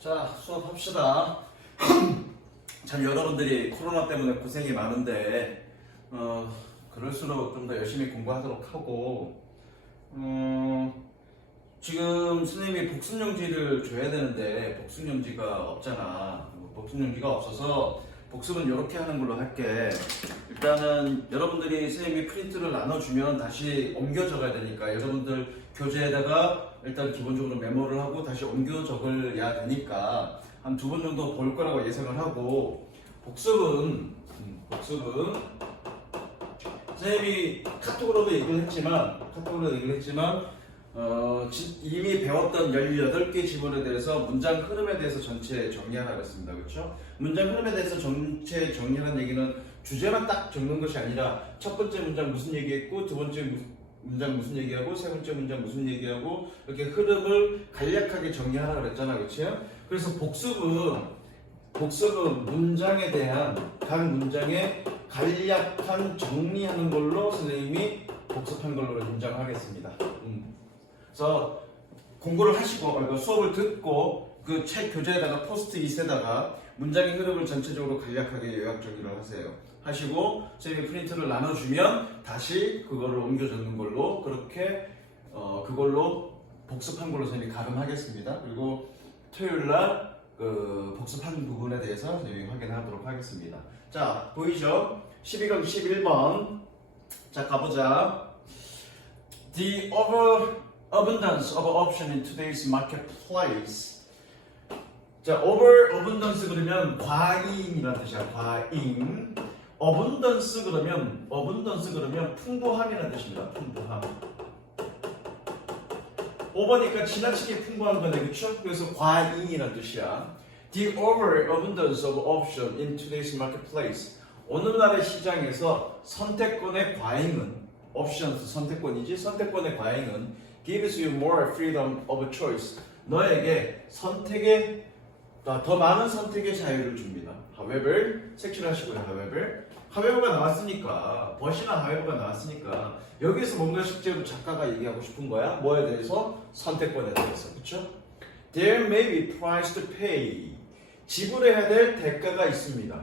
자, 수업합시다. 참 여러분들이 코로나 때문에 고생이 많은데 그럴수록 좀 더 열심히 공부하도록 하고 지금 선생님이 복습용지를 줘야 되는데 복습용지가 없잖아. 복습용지가 없어서 복습은 이렇게 하는 걸로 할게. 일단은 여러분들이 선생님이 프린트를 나눠주면 다시 옮겨 적어야 되니까 여러분들 교재에다가 일단 기본적으로 메모를 하고 다시 옮겨 적어야 되니까 한 2번 정도 볼 거라고 예상을 하고, 복습은 선생님이 카톡으로도 얘기를 했지만 이미 배웠던 18개 지문에 대해서 문장 흐름에 대해서 전체 정리하라고 했습니다. 그렇죠? 문장 흐름에 대해서 전체 정리하는 얘기는 주제만 딱 적는 것이 아니라 첫 번째 문장 무슨 얘기했고, 두 번째 문장 무슨 얘기하고, 세 번째 문장 무슨 얘기하고, 이렇게 흐름을 간략하게 정리하라고 했잖아. 그렇죠? 그래서 복습은 문장에 대한 각 문장의 간략한 정리하는 걸로 선생님이 복습한 걸로 인정하겠습니다. 그래서 공부를 하시고 수업을 듣고 그 책 교재에다가 포스트잇에다가 문장의 흐름을 전체적으로 간략하게 요약 정리를 하시고 선생님이 프린트를 나눠주면 다시 그거를 옮겨 적는 걸로, 그렇게 그걸로 복습한 걸로 선생님이 가름하겠습니다. 그리고 토요일날 그 복습한 부분에 대해서 선생님이 확인하도록 하겠습니다. 자, 보이죠? 12강 11번. 자, 가보자. The overabundance of option in today's marketplace. 자, overabundance 그러면 과잉이라는 뜻이야. 과잉. abundance 그러면 풍부함이라는 뜻입니다. 풍부함. over니까 지나치게 풍부한 거네, 그렇죠? 그래서 과잉이라는 뜻이야. The overabundance of option in today's marketplace. 오늘날의 시장에서 선택권의 과잉은, options 선택권이지, 선택권의 과잉은 gives you more freedom of choice. 너에게 선택의 더 많은 선택의 자유를 줍니다. However, 색칠하시고요. however가 나왔으니까, but이나 however가 나왔으니까 여기에서 뭔가 실제로 작가가 얘기하고 싶은 거야. 뭐에 대해서? 선택권에 대해서. 그렇죠? There may be price to pay. 지불해야 될 대가가 있습니다.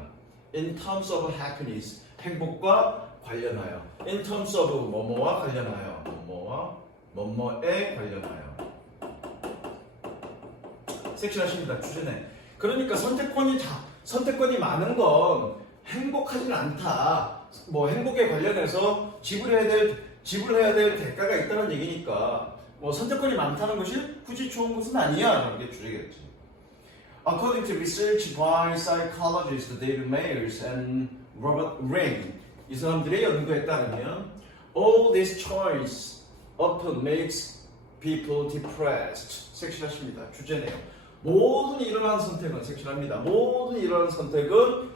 In terms of happiness. 행복과 관련하여. In terms of 뭐뭐와 관련하여. 뭐뭐에 관련하여. 섹션하십니다. 주제네. 그러니까 선택권이 많은 건 행복하지는 않다. 뭐 행복에 관련해서 지불해야 될 대가가 있다는 얘기니까 뭐 선택권이 많다는 것이 굳이 좋은 것은 아니야 라는 게 주제겠지. According to research by psychologists David Mayers and Robert Ring, 이 사람들의 연구에 따르면 all this choice often makes people depressed. 섹시하십니다. 주제네요. 모든 이러한 선택은 섹시합니다. 모든 이러한 선택은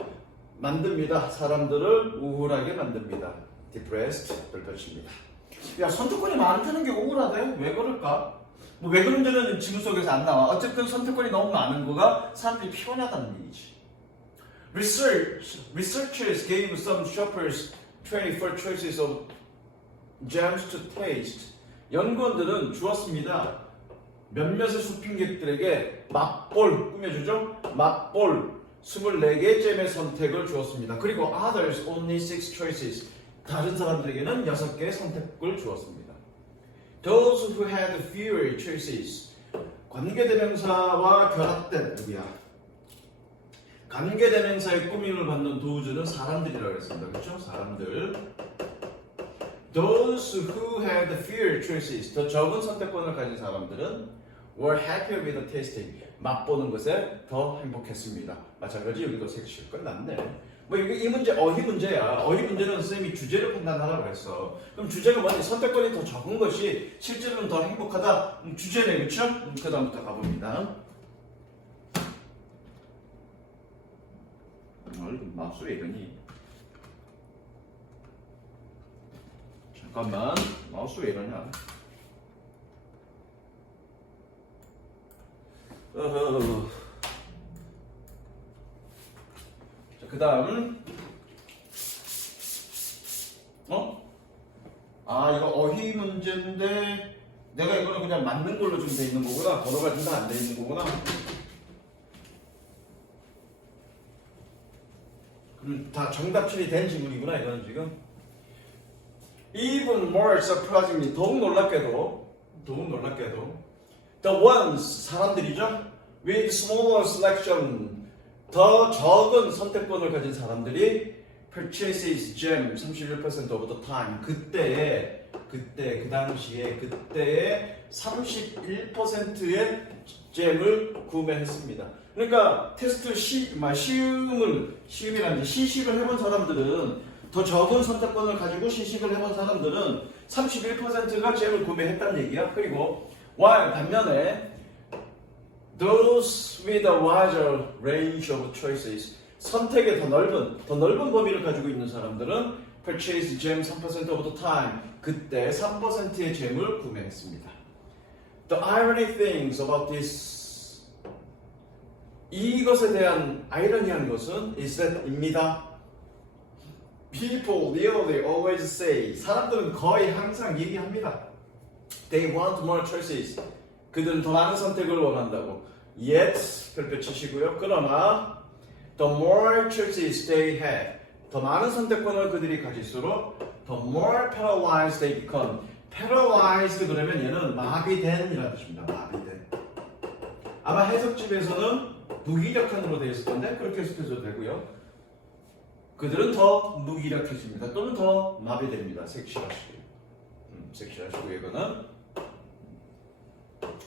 만듭니다. 사람들을 우울하게 만듭니다. depressed 별표입니다. 야, 선택권이 많다는 게 우울하대? 왜 그럴까? 뭐 왜 그런지는 지문 속에서 안 나와. 어쨌든 선택권이 너무 많은 거가 사람들이 피곤하다는 얘기지. Researchers gave some shoppers 24 choices of jams to taste. 연구원들은 주었습니다. 몇몇의 쇼핑객들에게 맛볼, 꾸며주죠? 맛볼 24개 잼의 선택을 주었습니다. 그리고 others only 6 choices. 다른 사람들에게는 6개의 선택을 주었습니다. Those who had fewer choices. 관계대명사와 결합된 누구야? 관계대명사의 꾸밈을 받는 도우즈는 사람들이라고 했습니다. 그렇죠? 사람들. Those who had fewer choices. 더 적은 선택권을 가진 사람들은 were happier with the tasting. 맛보는 것에 더 행복했습니다. 마찬가지 여기도 섹시일 끝났네. 뭐 이 문제 어휘 문제야. 어휘 문제는 선생님이 주제를 판단하라고 했어. 그럼 주제가 뭐니? 선택권이 더 적은 것이 실제로는 더 행복하다. 주제네, 그렇죠? 그 다음부터 가봅니다. 마우스 왜 이러니? 잠깐만, 마우스 왜 이러냐? 자, 그 다음 이거 어휘 문제인데 내가 이거는 그냥 맞는 걸로 좀 돼 있는 거구나. 번호가 좀 다 안 돼 있는 거구나. 다 정답 처리 된 지문이구나 이거는 지금. Even more surprisingly, 더욱 놀랍게도 the ones, 사람들이죠, with smaller selection, 더 적은 선택권을 가진 사람들이 purchases gem 31% of the time, 그 당시에 그때의 31%의 잼을 구매했습니다. 그러니까 테스트 시음이라든지 시식을 해본 사람들은, 더 적은 선택권을 가지고 시식을 해본 사람들은 31%가 잼을 구매했다는 얘기야. 그리고 while 반면에 those with a wider range of choices, 선택의 더 넓은 범위를 가지고 있는 사람들은 purchase gem 3% of the time, 그때 3%의 잼을 구매했습니다. The ironic things about this, 이것에 대한 아이러니한 것은 is that입니다. People nearly always say, 사람들은 거의 항상 얘기합니다. They want more choices. 그들은 더 많은 선택을 원한다고. Yet, 별표 치시고요. 그러나 the more choices they have, 더 많은 선택권을 그들이 가질수록 the more paralyzed they become. paralyzed 그러면 얘는 마비된이라는 뜻입니다. 마비된. 아마 해석집에서는 무기력한으로 되어 있을 건데 그렇게 해석해도 되고요. 그들은 더 무기력해집니다. 또는 더 마비됩니다. 섹시하시고 이거는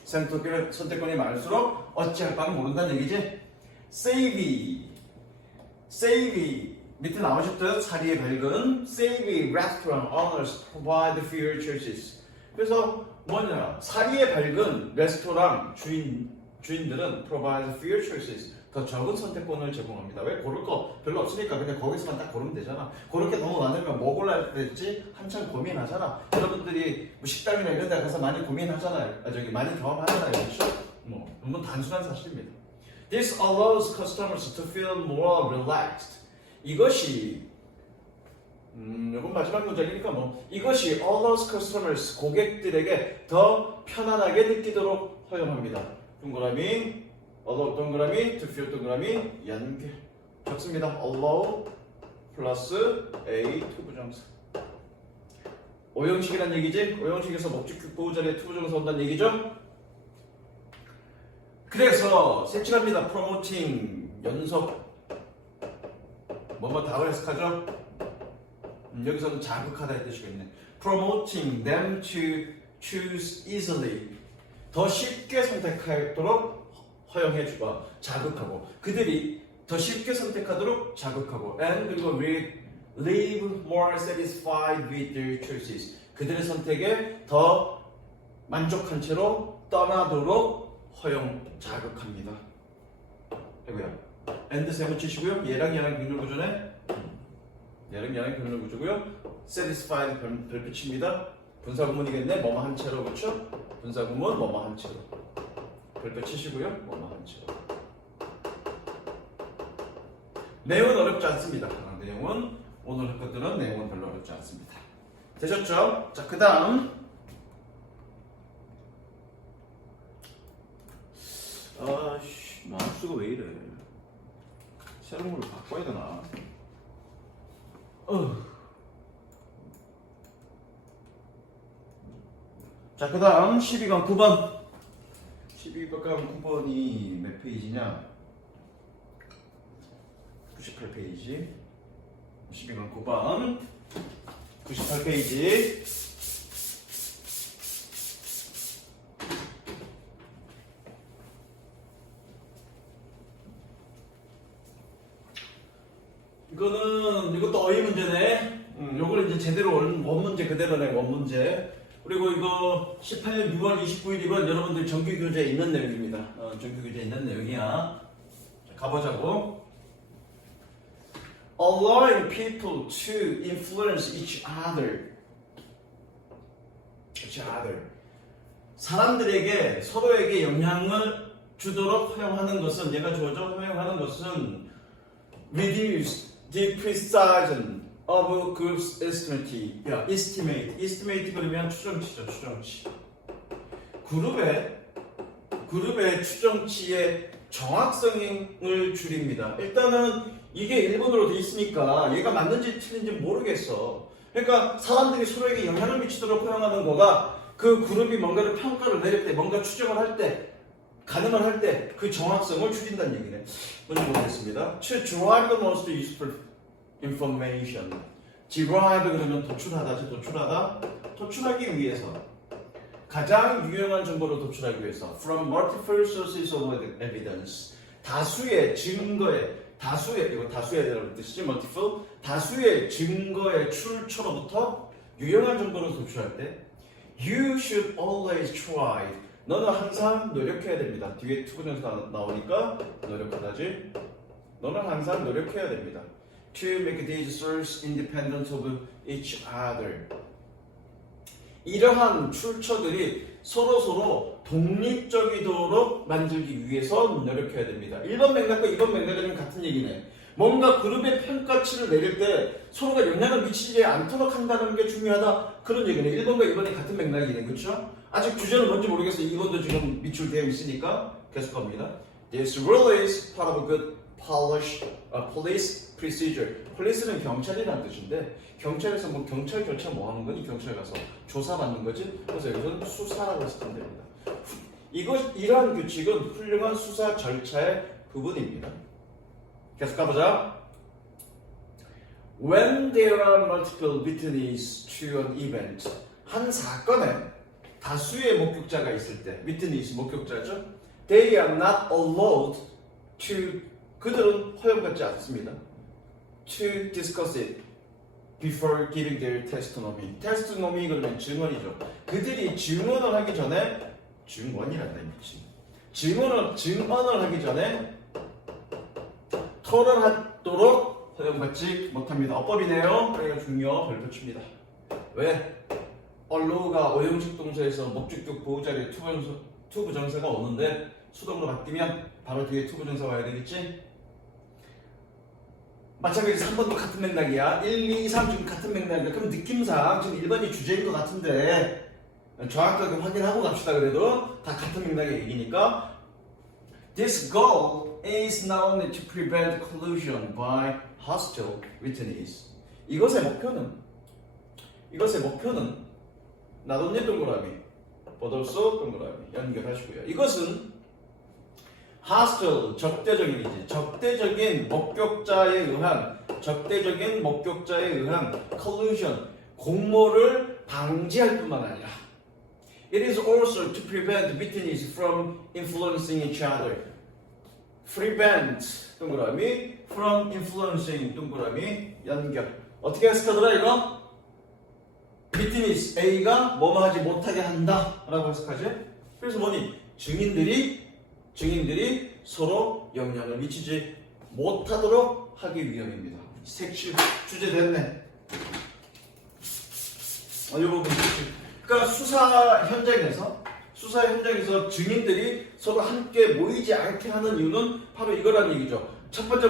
선택권이 많을수록 어찌할 바를 모른다는 얘기지. savvy 밑에 나오셨죠? 사리의 밝은 savvy restaurant owners provide fewer choices. 그래서 뭐냐, 사리의 밝은 레스토랑 주인들은 provide fewer choices, 더 적은 선택권을 제공합니다. 왜? 고를 거 별로 없으니까 그냥 거기서만 딱 고르면 되잖아. 그렇게 너무 많으면 뭐 골라야 될지 한참 고민하잖아. 여러분들이 뭐 식당이나 이런 데 가서 많이 고민하잖아요. 많이 경험하잖아요. 그렇죠? 너무 단순한 사실입니다. This allows customers to feel more relaxed. 이것이 이건 마지막 문장이니까 이것이 allows customers, 고객들에게 더 편안하게 느끼도록 허용합니다. 동그라미 allow 동그라미 to feel 동그라미 연결 적습니다. allow 플러스 a 투부정사. 오형식이란 얘기지. 오형식에서 목적 보호 자리에 투부정사 온다는 얘기죠. 그래서 색칠합니다. promoting 연속 다을 해석하죠. 여기서는 자극하다 의 뜻이겠네. promoting them to choose easily, 더 쉽게 선택하도록 허용해주고 자극하고, 그들이 더 쉽게 선택하도록 자극하고, and 그리고 leave more satisfied with their choices, 그들의 선택에 더 만족한 채로 떠나도록 자극합니다. 이거야. and 세번 치시고요. 얘랑 병렬 구조네. 얘랑 병렬 구조고요. satisfied 별표 칩니다. 분사구문이겠네. 뭐뭐 한 채로, 그렇죠? 분사구문 뭐뭐 한 채로. 별표 치시고요. 뭐뭐 한 채로. 내용은 어렵지 않습니다. 내용은 오늘 할 것들은 내용은 별로 어렵지 않습니다. 되셨죠? 자, 그 다음 마우스가 왜 이래? 새로운 걸로 바꿔야 되나? 자, 그 다음 12강 9번. 12강 9번이 몇 페이지냐? 98페이지. 12강 9번 98페이지. 이것도 어휘 문제네. 요걸 이제 제대로 원문제 그대로네, 원문제. 그리고 이거 18년 6월 29일이면 여러분들 정규교재에 있는 내용입니다. 정규교재에 있는 내용이야. 자, 가보자고. Allowing people to influence each other. 사람들에게, 서로에게 영향을 주도록 허용하는 것은, 얘가 주어져 허용하는 것은 reduce the precision of group's estimate. estimate 그러면 추정치죠, 추정치. 그룹의 추정치의 정확성을 줄입니다. 일단은 이게 일본어로 돼 있으니까 얘가 맞는지 틀린지 모르겠어. 그러니까 사람들이 서로에게 영향을 미치도록 허용하는 거가 그 그룹이 뭔가를 평가를 내릴 때, 뭔가 추정을 할 때, 가늠을 할 때 그 정확성을 줄인다는 얘기네. 뭔지 모르겠습니다. To derive the most useful information. derive 그러면 도출하다지, 도출하기 위해서. 가장 유용한 정보를 도출하기 위해서 from multiple sources of evidence 다수의 증거에 이거 다수에 대한 뜻이지 multiple 다수의 증거의 출처로부터 유용한 정보를 도출할 때 you should always try 너는 항상 노력해야 됩니다. 뒤에 투구정사 나오니까 노력하다지 너는 항상 노력해야 됩니다. to make these sources independent of each other 이러한 출처들이 서로서로 독립적이도록 만들기 위해서 노력해야 됩니다. 1번 맥락과 2번 맥락은 같은 얘기네. 뭔가 그룹의 평가치를 내릴 때 서로가 영향을 미치지 않도록 한다는 게 중요하다. 그런 얘기네. 1번과 2번이 같은 맥락이네. 그렇죠? 아직 주제는 뭔지 모르겠어요. 2번도 지금 미출되어 있으니까 계속 갑니다. This rule is part of a good police procedure. police는 경찰이라는 뜻인데 경찰에서 뭐 경찰 절차 뭐 하는 거니? 경찰 가서 조사받는 거지. 그래서 여기서는 수사라고 해서 됩니다. 이러한 규칙은 훌륭한 수사 절차의 부분입니다. 계속 가보자. When there are multiple witnesses to an event, 한 사건에 다수의 목격자가 있을 때, witness 목격자죠. They are not allowed to 그들은 허용받지 않습니다. To discuss it before giving their testimony. testimony 그러면 증언이죠. 그들이 증언을 하기 전에 증언이란다 이 미친. 증언을 하기 전에 토론하도록 허용받지 못합니다. 어법이네요. 그러니까 중요 별표 칩니다. 왜? 언로가 오형식 동사에서 목적격 보호자리에 투부정사가 오는데 수동으로 바뀌면 바로 뒤에 투부정사 와야 되겠지? 마찬가지 3번도 같은 맥락이야. 1, 2, 3 지금 같은 맥락이야. 그럼 느낌상 지금 1번이 주제인 것 같은데 정확하게 확인하고 갑시다. 그래도 다 같은 맥락의 얘기니까 This goal is not only to prevent collusion by hostile witnesses. 이것의 목표는 나돈니 동그라미, 버돌소 동그라미 연결하시고요. 이것은 hostile 적대적인이지 적대적인 목격자에 의한 collusion 공모를 방지할 뿐만 아니라 it is also to prevent witnesses from influencing each other. prevent 동그라미 from influencing 동그라미 연결. 어떻게 해석하더라 이거? witness A가 뭐뭐 하지 못하게 한다 라고 해석하지. 그래서 뭐니? 증인들이 서로 미치지 못하도록 하기 위함입니다. 색칠 주제 됐네. 이 부분 그러니까 수사 현장에서 증인들이 서로 함께 모이지 않게 하는 이유는 바로 이거란 얘기죠. 첫 번째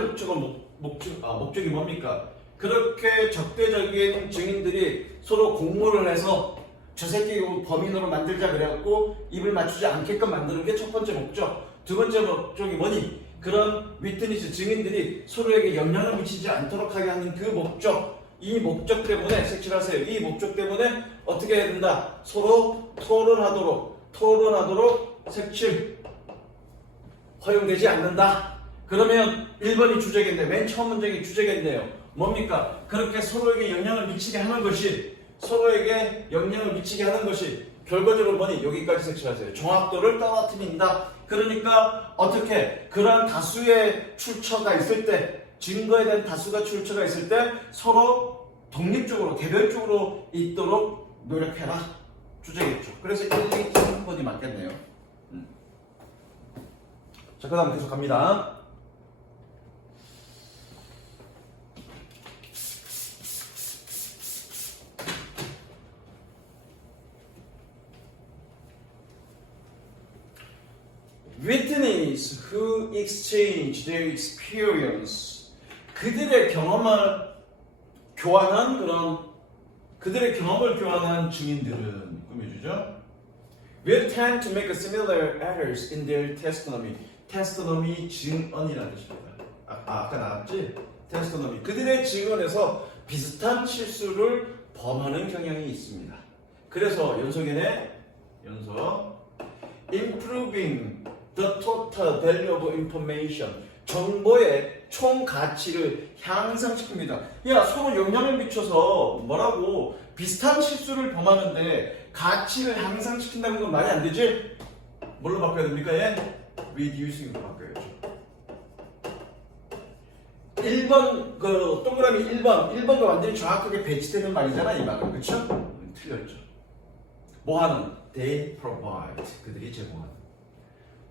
목적이 뭡니까? 그렇게 적대적인 증인들이 서로 공모를 해서 저 새끼 범인으로 만들자 그래갖고 입을 맞추지 않게끔 만드는 게 첫 번째 목적. 두 번째 목적이 뭐니? 그런 위트니스 증인들이 서로에게 영향을 미치지 않도록 하게 하는 그 목적. 이 목적 때문에 색칠하세요. 이 목적 때문에 어떻게 해야 된다? 서로 토론하도록 색칠 허용되지 않는다. 그러면 1번이 주제겠네. 맨 처음 문장이 주제겠네요. 뭡니까? 그렇게 서로에게 영향을 미치게 하는 것이 결과적으로 뭐니? 여기까지 색칠하세요. 정확도를 떨어뜨린다. 그러니까 어떻게? 그런 다수의 출처가 있을 때 증거에 대한 다수가 출처가 있을 때 서로 독립적으로 개별적으로 있도록 노력해라. 주제겠죠. 그래서 1, 2, 3번이 맞겠네요. 자, 그 다음 계속 갑니다. Witnesses who exchange their experience 그들의 경험을 교환한 증인들은 꾸며주죠. Will tend to make similar errors in their testimony 테스토노미 증언이라는 뜻입니다. 아까 나왔지? 테스토노미. 그들의 증언에서 비슷한 실수를 범하는 경향이 있습니다. 그래서 연속이네. 연속. Improving the total value of information. 정보의 총 가치를 향상시킵니다. 야, 서로 영향을 미쳐서 뭐라고 비슷한 실수를 범하는데 가치를 향상시킨다는 건 말이 안 되지? 뭘로 바꿔야 됩니까? 얘? reducing으로 바꿔야죠. 1번 그 동그라미 1번과 완전히 정확하게 배치되는 말이잖아, 이 말은. 그렇죠? 틀렸죠. 뭐하는? They provide. 그들이 제공하는.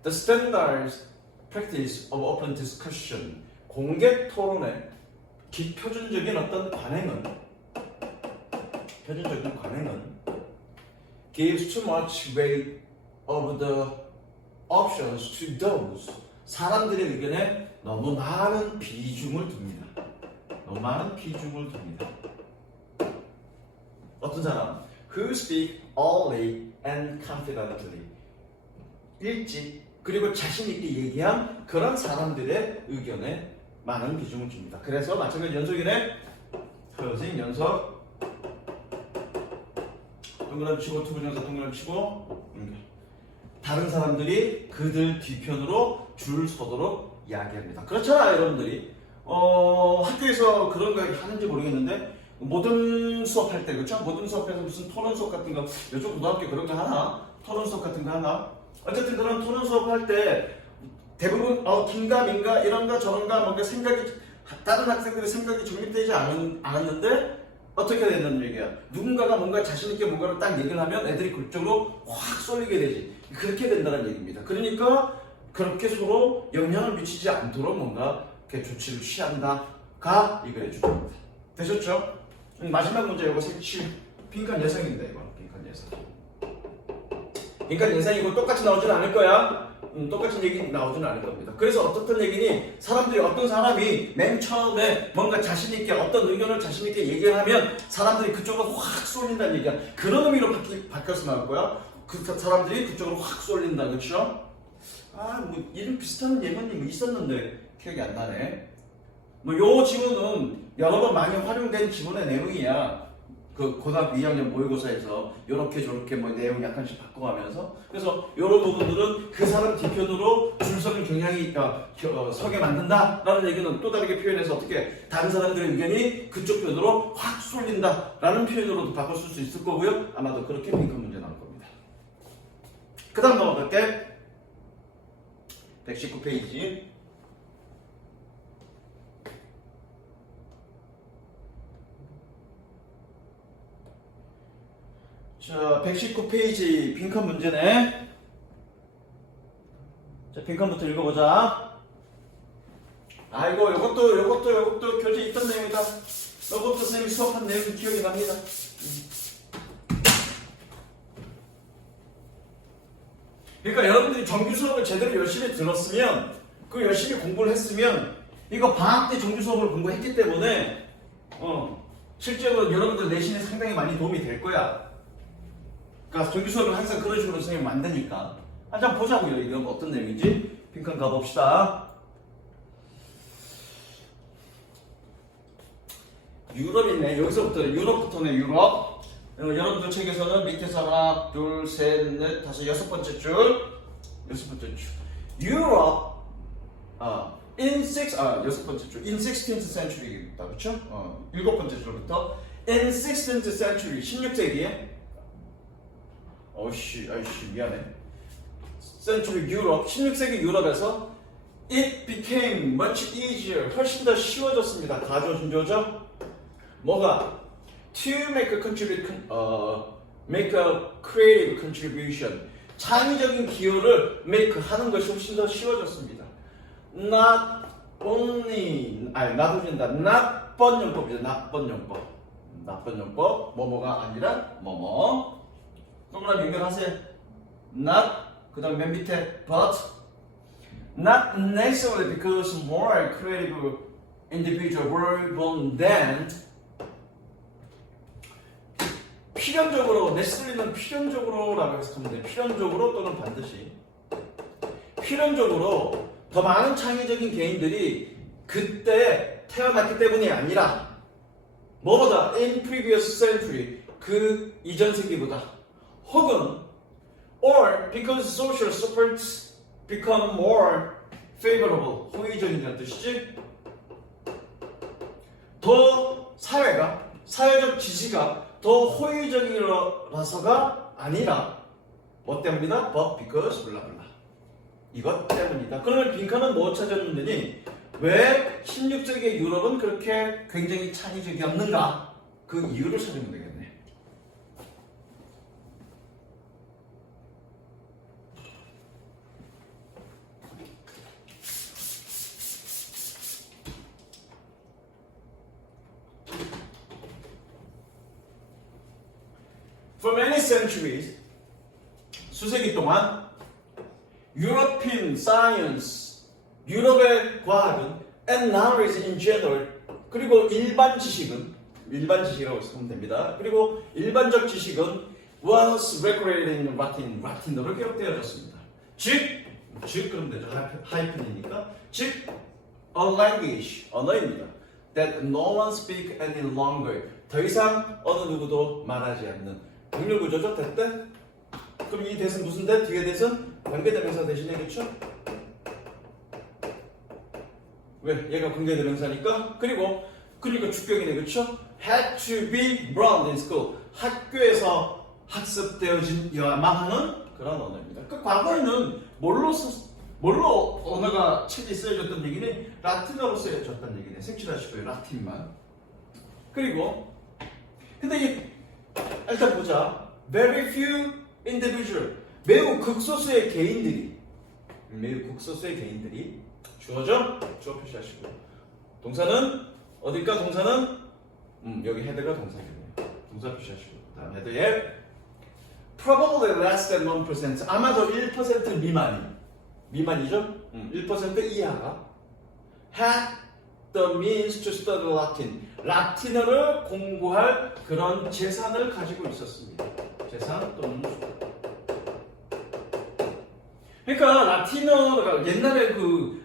The standards practice of open discussion. 공개 토론의 표준적인 어떤 관행은 gives too much weight of the options to those. 사람들의 의견에 너무 많은 비중을 둡니다. 어떤 사람? Who speak early and confidently. 일찍 그리고 자신 있게 얘기한 그런 사람들의 의견에 많은 비중을 줍니다. 그래서 마찬가지 연속이네. closing 연속. 동그라미 치고 투부정사 동그라미 치고 다른 사람들이 그들 뒤편으로 줄 서도록 이야기합니다. 그렇잖아, 여러분들이. 학교에서 그런 거 하는지 모르겠는데 모든 수업할 때, 그렇죠? 모든 수업에서 무슨 토론 수업 같은 거, 요즘 고등학교 그런 거 하나? 토론 수업 같은 거 하나? 어쨌든 그런 토론 수업 할 때 대부분 긴가 민가 이런가 저런가 뭔가 생각이 다른 학생들의 생각이 정립되지 않았는데 어떻게 된다는 얘기야? 누군가가 뭔가 자신있게 뭔가를 딱 얘기를 하면 애들이 그쪽으로 확 쏠리게 되지. 그렇게 된다는 얘기입니다. 그러니까 그렇게 서로 영향을 미치지 않도록 뭔가 이렇게 조치를 취한다가 이거의 주제입니다. 되셨죠? 마지막 문제 이거 색칠 빈칸 예상인데 이거 빈칸 예상. 빈칸 예상이고 똑같이 나오진 않을 거야. 똑같은 얘기 나오지는 않을 겁니다. 그래서 어떻든 얘기니 사람들이 어떤 사람이 맨 처음에 뭔가 자신있게 어떤 의견을 자신있게 얘기하면 사람들이 그쪽으로 확 쏠린다는 얘기야. 그런 의미로 바뀌어서 나올 거야. 그 사람들이 그쪽으로 확 쏠린다. 그렇죠? 뭐 이름 비슷한 예문이 있었는데 기억이 안 나네. 요 지문은 여러 번 많이 활용된 지문의 내용이야. 그 고등학교 2학년 모의고사에서 요렇게 저렇게 뭐 내용 약간씩 바꿔가면서 그래서 요런 부분들은 그 사람 뒤편으로 줄 서는 경향이 서게 만든다 라는 얘기는 또 다르게 표현해서 어떻게 다른 사람들의 의견이 그쪽 편으로 확 쏠린다 라는 표현으로도 바꿔 쓸 수 있을 거고요. 아마도 그렇게 빈칸 문제 나올 겁니다. 그 다음 넘어갈게. 119페이지. 자, 119페이지 빈칸 문제네. 자, 빈칸부터 읽어보자. 아이고, 요것도 교재 있던 내용이다. 요것도 선생님이 수업한 내용이 기억이 납니다. 그러니까 여러분들이 정규 수업을 제대로 열심히 들었으면, 그 열심히 공부를 했으면, 이거 방학 때 정규 수업을 공부했기 때문에, 실제로 여러분들 내신에 상당히 많이 도움이 될 거야. 그러니까 정규 수업을 항상 그런 식으로 선생님이 만드니까. 자, 보자고요. 이건 어떤 내용인지. 빈칸 가봅시다. 유럽이네. 여기서부터 유럽부터네. 유럽. 여러분들 책에서는 밑에서 하나, 둘, 셋, 넷, 다섯, 여섯 번째 줄. 유럽. 여섯 번째 줄. In 16th century입니다. 그쵸? 일곱 번째 줄부터. In 16th century. 16세기에. 아이씨, 미안해. Century Europe, 16세기 유럽에서 it became much easier, 훨씬 더 쉬워졌습니다. 가조준조죠? 뭐가? To make a creative contribution. 창의적인 기여를 make 하는 것이 훨씬 더 쉬워졌습니다. not 번용법이죠. 나번용법. 뭐뭐가 아니라 뭐뭐. 동그라미 연결하세요. not 그 다음 맨 밑에 but not necessarily because more creative individual were born than 필연적으로 necessary는 필연적으로라고 해석하면 돼. 필연적으로 또는 반드시 필연적으로 더 많은 창의적인 개인들이 그때 태어났기 때문이 아니라 뭐보다 in previous century 그 이전 세기보다 혹은 or because social supports become more favorable 호의적이라는 뜻이지 더 사회가 사회적 지지가 더 호의적이라서가 아니라 뭐 때문이다? But because 블라블라 이것 때문이다. 그러면 빈칸은 뭐 찾아줬느니 왜 16세기 유럽은 그렇게 굉장히 창의적이었는가? 그 이유를 찾으면 되겠네. For many centuries, 수세기 동안 European science, 유럽의 과학은 and knowledge in general, 그리고 일반 지식이라고 쓰면 됩니다. 그리고 일반적 지식은 was recorded in Latin, 라틴어로 기록되어졌습니다. 즉 그럼 되죠. 하이픈이니까 즉 a language, 언어입니다. That no one speak any longer, 더 이상 어느 누구도 말하지 않는 동료 구조죠. 됐대? 그럼 이 대은 무슨 대? 뒤에 대은 관계대명사 대신이겠죠? 왜? 얘가 관계대명사니까. 그러니까 주격이네, 그렇죠? Had to be learned in school. 학교에서 학습되어야만 하는 그런 언어입니다. 그 과거에는 뭘로 언어가 책이 쓰여졌던 얘기는 라틴어로 쓰여졌던 얘기네. 색칠하시고요. 라틴만. 그리고 근데 일단 보자. Very few individual. 매우 극소수의 개인들이 주어죠? 주어 표시하시고 동사는 어딜까? 동사는 여기 헤드가 동사겠네요. 동사 표시하시고 다음 헤드에 probably less than 1% 아마도 1% 미만이죠? 1% 이하가 had the means to study Latin 라틴어를 공부할 그런 재산을 가지고 있었습니다. 재산 또는 그러니까 라틴어가 옛날에 그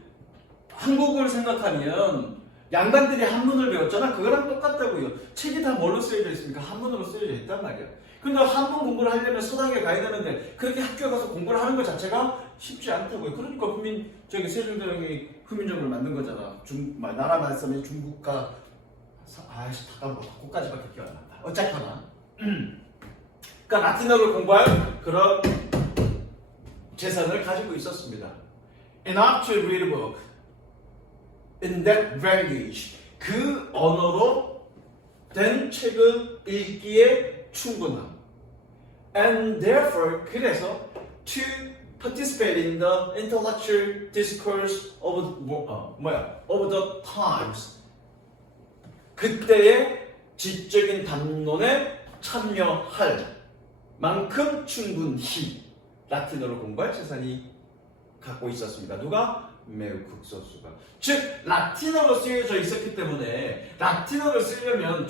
한국을 생각하면 양반들이 한문을 배웠잖아. 그거랑 똑같다고요. 책이 다 뭘로 쓰여져 있습니까? 한문으로 쓰여져 있단 말이야. 근데 한문 공부를 하려면 서당에 가야 되는데 그렇게 학교 가서 공부를 하는 것 자체가 쉽지 않다고요. 그러니까 세종대왕이 후민정음을 만든 거잖아. 나라 말씀이 중국과 잠깐만 그거까지밖에 기억 안 난다. 어쨌거나 그러니까 라틴어를 공부할 그런 재산을 가지고 있었습니다. Enough to read a book in that language. 그 언어로 된 책을 읽기에 충분함. And therefore, 그래서 to participate in the intellectual discourse of the times. 그때의 지적인 담론에 참여할 만큼 충분히 라틴어를 공부할 재산이 갖고 있었습니다. 누가? 매우 극소수가. 즉 라틴어로 쓰여져 있었기 때문에 라틴어를 쓰려면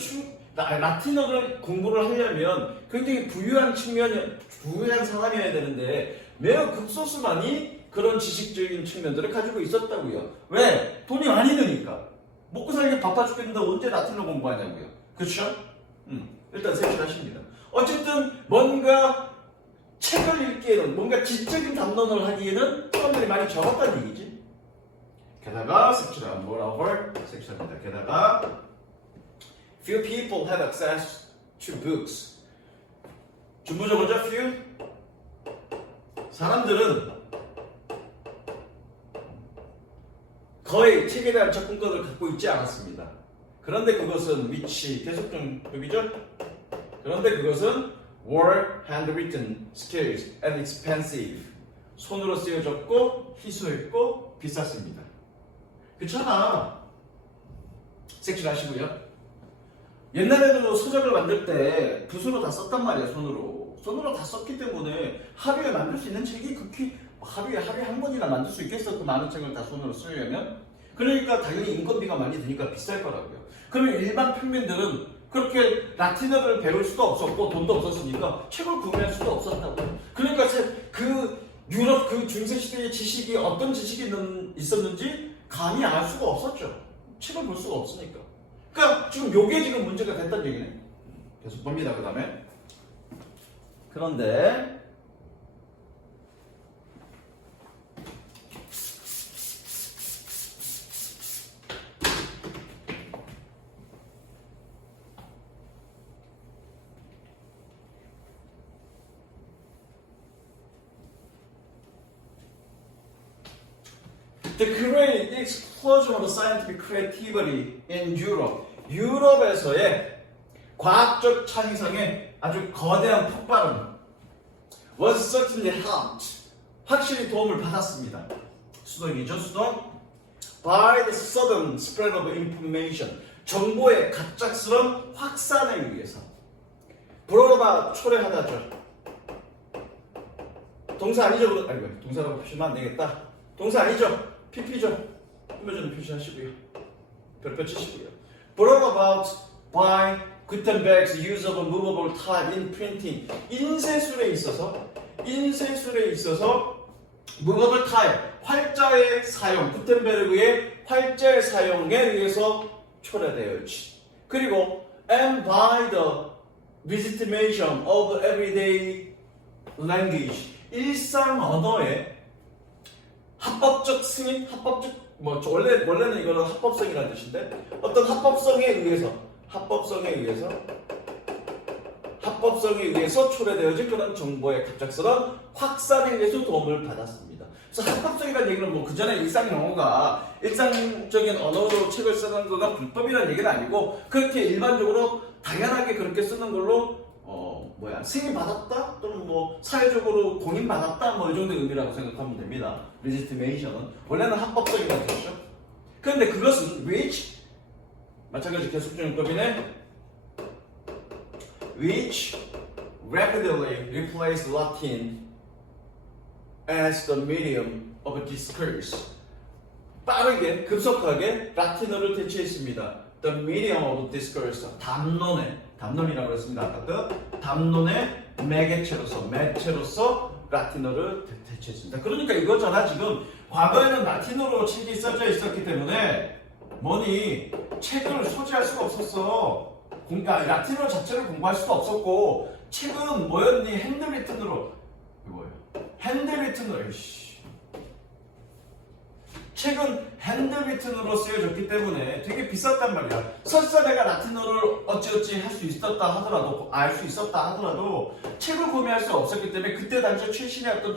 라틴어를 공부를 하려면 굉장히 부유한 사람이어야 되는데 매우 극소수만이 그런 지식적인 측면들을 가지고 있었다고요. 왜? 돈이 많이 드니까. 먹고 살기 바빠 죽겠는데 언제 라틴어 공부하냐고요. 그렇죠? 일단 색칠하십니다. 어쨌든 뭔가 책을 읽기에는 뭔가 지적인 담론을 하기에는 사람들이 많이 적었다는 얘기지. 게다가 색칠한 뭐라고 색칠합니다. 게다가 few people have access to books. 준부죠 먼저 few. 사람들은 거의 책에 대한 접근권을 갖고 있지 않았습니다. 그런데 그것은 which 계속적이죠. 그런데 그것은 were handwritten skills and expensive. 손으로 쓰여졌고 희소했고 비쌌습니다. 그렇잖아. 색칠하시고요. 옛날에도 서적을 만들 때 붓으로 다 썼단 말이야. 손으로 다 썼기 때문에 하루에 만들 수 있는 책이 극히 하루에 한 번이나 만들 수 있겠어. 그 많은 책을 다 손으로 쓰려면. 그러니까 당연히 인건비가 많이 드니까 비쌀 거라고요. 그러면 일반 평민들은 그렇게 라틴어를 배울 수도 없었고 돈도 없었으니까 책을 구매할 수도 없었다고요. 그러니까 그 유럽 그 중세 시대의 지식이 어떤 지식이 있었는지 감히 알 수가 없었죠. 책을 볼 수가 없으니까. 그러니까 지금 요게 지금 문제가 됐다는 얘기네. 계속 봅니다. 그 다음에 그런데 The great explosion of scientific creativity in Europe. 유럽에서의 과학적 창의성의 아주 거대한 폭발은 was certainly helped. 확실히 도움을 받았습니다. 수동이죠, 수동. By the sudden spread of information. 정보의 갑작스런 확산에 의해서. brought about, 초래하다죠. 동사 아니죠? 아이고, 동사라고 표시하면 안 되겠다. 동사 아니죠? PP죠. 한번좀 표시하시고요. 별표 치시고요. Brought about by Gutenberg's use of a movable type in printing. 인쇄술에 있어서 movable type, 활자의 사용, 구텐베르그의 활자의 사용에 의해서 초래되었지. 그리고 and by the legitimation of everyday language. 일상 언어의 합법적 승인, 원래는 이거는 합법성이라는 뜻인데 어떤 합법성에 의해서 초래되어진 그런 정보의 갑작스런 확산에 의해서 도움을 받았습니다. 그래서 합법성이라는 얘기는 뭐 그전에 일상적인 언어로 책을 쓰는 거가 불법이라는 얘기는 아니고 그렇게 일반적으로 당연하게 그렇게 쓰는 걸로 승인 받았다 또는 뭐 사회적으로 공인 받았다 뭐 이 정도의 의미라고 생각하면 됩니다. legitimation은 원래는 합법적이라는 뜻이죠. 그런데 그것은 which 마찬가지 계속적용법이네. which rapidly replaced Latin as the medium of discourse. 빠르게 급속하게 라틴어를 대체했습니다. The medium of discourse. 담론이라고 했습니다. 아까 담론의 매체로서 라틴어를 대체했습니다. 그러니까 이거잖아. 지금 과거에는 라틴어로 책이 써져 있었기 때문에 책을 소지할 수가 없었어. 라틴어 자체를 공부할 수가 없었고 책은 뭐였니? 핸드리튼으로. 핸드리튼으로. 책은 핸드리튼으로 쓰여졌기 때문에 되게 비쌌단 말이야. 설사 내가 라틴어를 어찌어찌 할 수 있었다 하더라도, 알 수 있었다 하더라도 책을 구매할 수 없었기 때문에 그때 당시에 최신의 어떤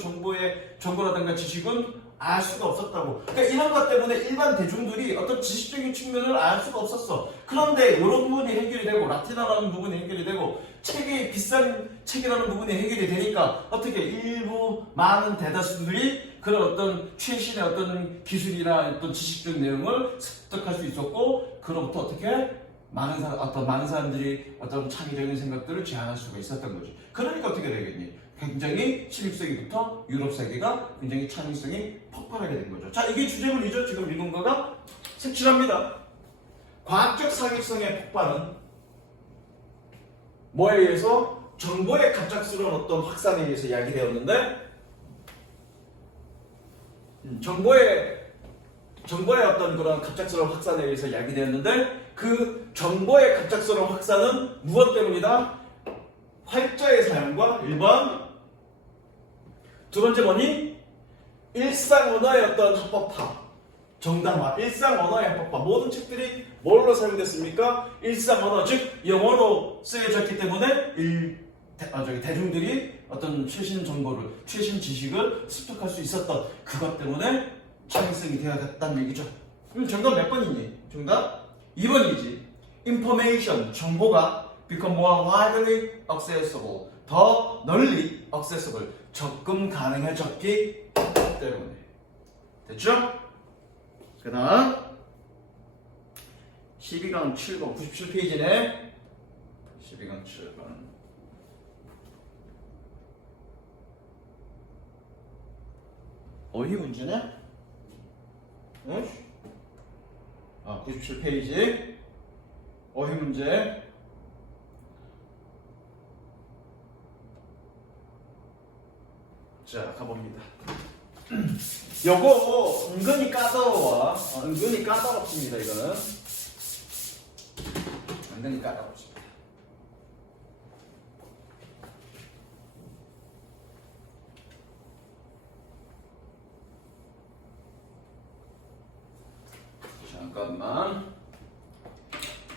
정보라든가 지식은 알 수가 없었다고. 그러니까 이런 것 때문에 일반 대중들이 어떤 지식적인 측면을 알 수가 없었어. 그런데 이런 부분이 해결이 되고 라틴어라는 부분이 해결이 되고 책이 비싼 책이라는 부분이 해결이 되니까 어떻게 일부 많은 대다수들이 그런 어떤 최신의 어떤 기술이나 어떤 지식적 내용을 습득할 수 있었고 그로부터 어떻게 많은 사람들이 어떤 창의적인 생각들을 제안할 수가 있었던 거지. 그러니까 어떻게 되겠니? 굉장히 16세기부터 유럽 세계가 굉장히 창의성이 폭발하게 된 거죠. 자, 이게 주제문이죠. 지금 읽은 거가 색칠합니다. 과학적 창의성의 폭발은 뭐에 의해서? 정보의 갑작스러운 어떤 확산에 의해서 이야기되었는데 정보의 어떤 그런 갑작스러운 확산에 의해서 이야기되었는데 그 정보의 갑작스러운 확산은 무엇 때문이다? 활자의 사용과 1번 두 번째 뭐니? 일상 언어의 어떤 합법화 정당화, 일상 언어의 합법화. 모든 책들이 뭘로 사용됐습니까? 일상 언어, 즉 영어로 쓰여졌기 때문에 대중들이 어떤 최신 정보를, 최신 지식을 습득할 수 있었던 그것 때문에 창의성이 되어졌다는 얘기죠. 그럼 정답 몇 번이니? 정답 2번이지. Information, 정보가 become more widely accessible, 더 널리 accessible, 접근 가능해졌기 때문에. 됐죠? 그 다음 12강 7번 97페이지네. 12강 7번 어휘 문제네? 응? 97페이지 어휘 문제. 자, 가봅니다. 요거 은근히 까다로워. 은근히 까다롭습니다. 이거는 은근히 까다롭습니다.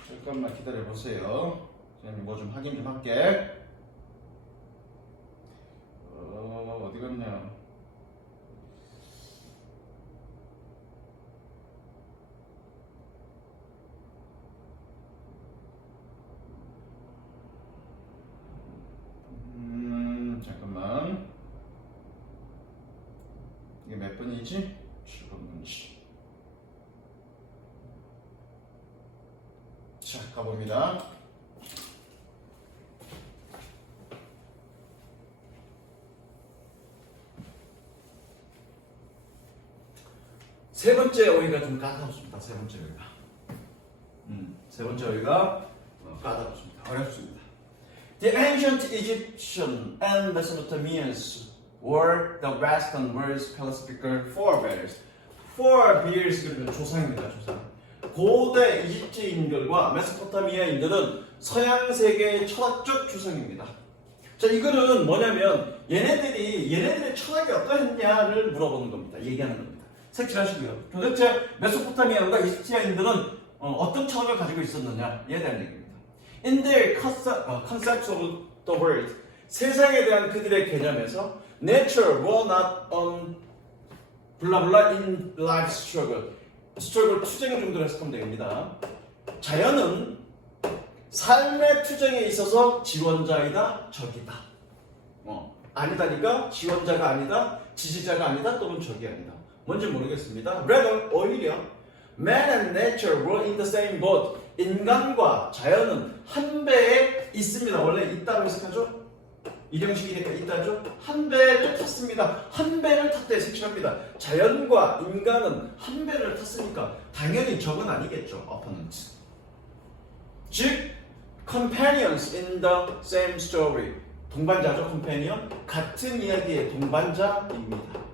잠깐만 기다려 보세요. 저는 뭐 좀 확인 좀 할게. 어디 갔냐? 잠깐만. 이게 몇 번이지? 7번이지. 자, 가봅니다. 세 번째 어휘가 좀 까다롭습니다. 세 번째 어휘가. 세 번째 어휘가 까다롭습니다. 어렵습니다. The ancient Egyptian and Mesopotamians were the Western world's classical forebears. forebears 그러면 조상입니다. 조상. 고대 이집트인들과 메소포타미아인들은 서양 세계의 철학적 조상입니다. 자, 이거는 뭐냐면 얘네들의 철학이 어떠했냐를 물어보는 겁니다. 얘기하는 겁니다. 색칠하시고요. 도대체 메소포타미아인과 이집트인들은 어떤 철학을 가지고 있었느냐에 대한 얘기입니다. In their concepts of the world, 세상에 대한 그들의 개념에서 nature was not on 블라블라 in life struggle. 스트러글 투쟁의 정도로 해석하면 됩니다. 자연은 삶의 투쟁에 있어서 지원자이다, 적이다. 아니다니까 지원자가 아니다, 지지자가 아니다, 또는 적이 아니다. 뭔지 모르겠습니다. rather, 오히려 man and nature were in the same boat. 인간과 자연은 한 배에 있습니다. 원래 있다고 해석하죠? 이형식이니까 있다죠? 한 배를 탔습니다. 한 배를 탔대 색칠합니다. 자연과 인간은 한 배를 탔으니까 당연히 적은 아니겠죠. opponent. 즉, companions in the same story. 동반자죠, companion. 같은 이야기의 동반자입니다.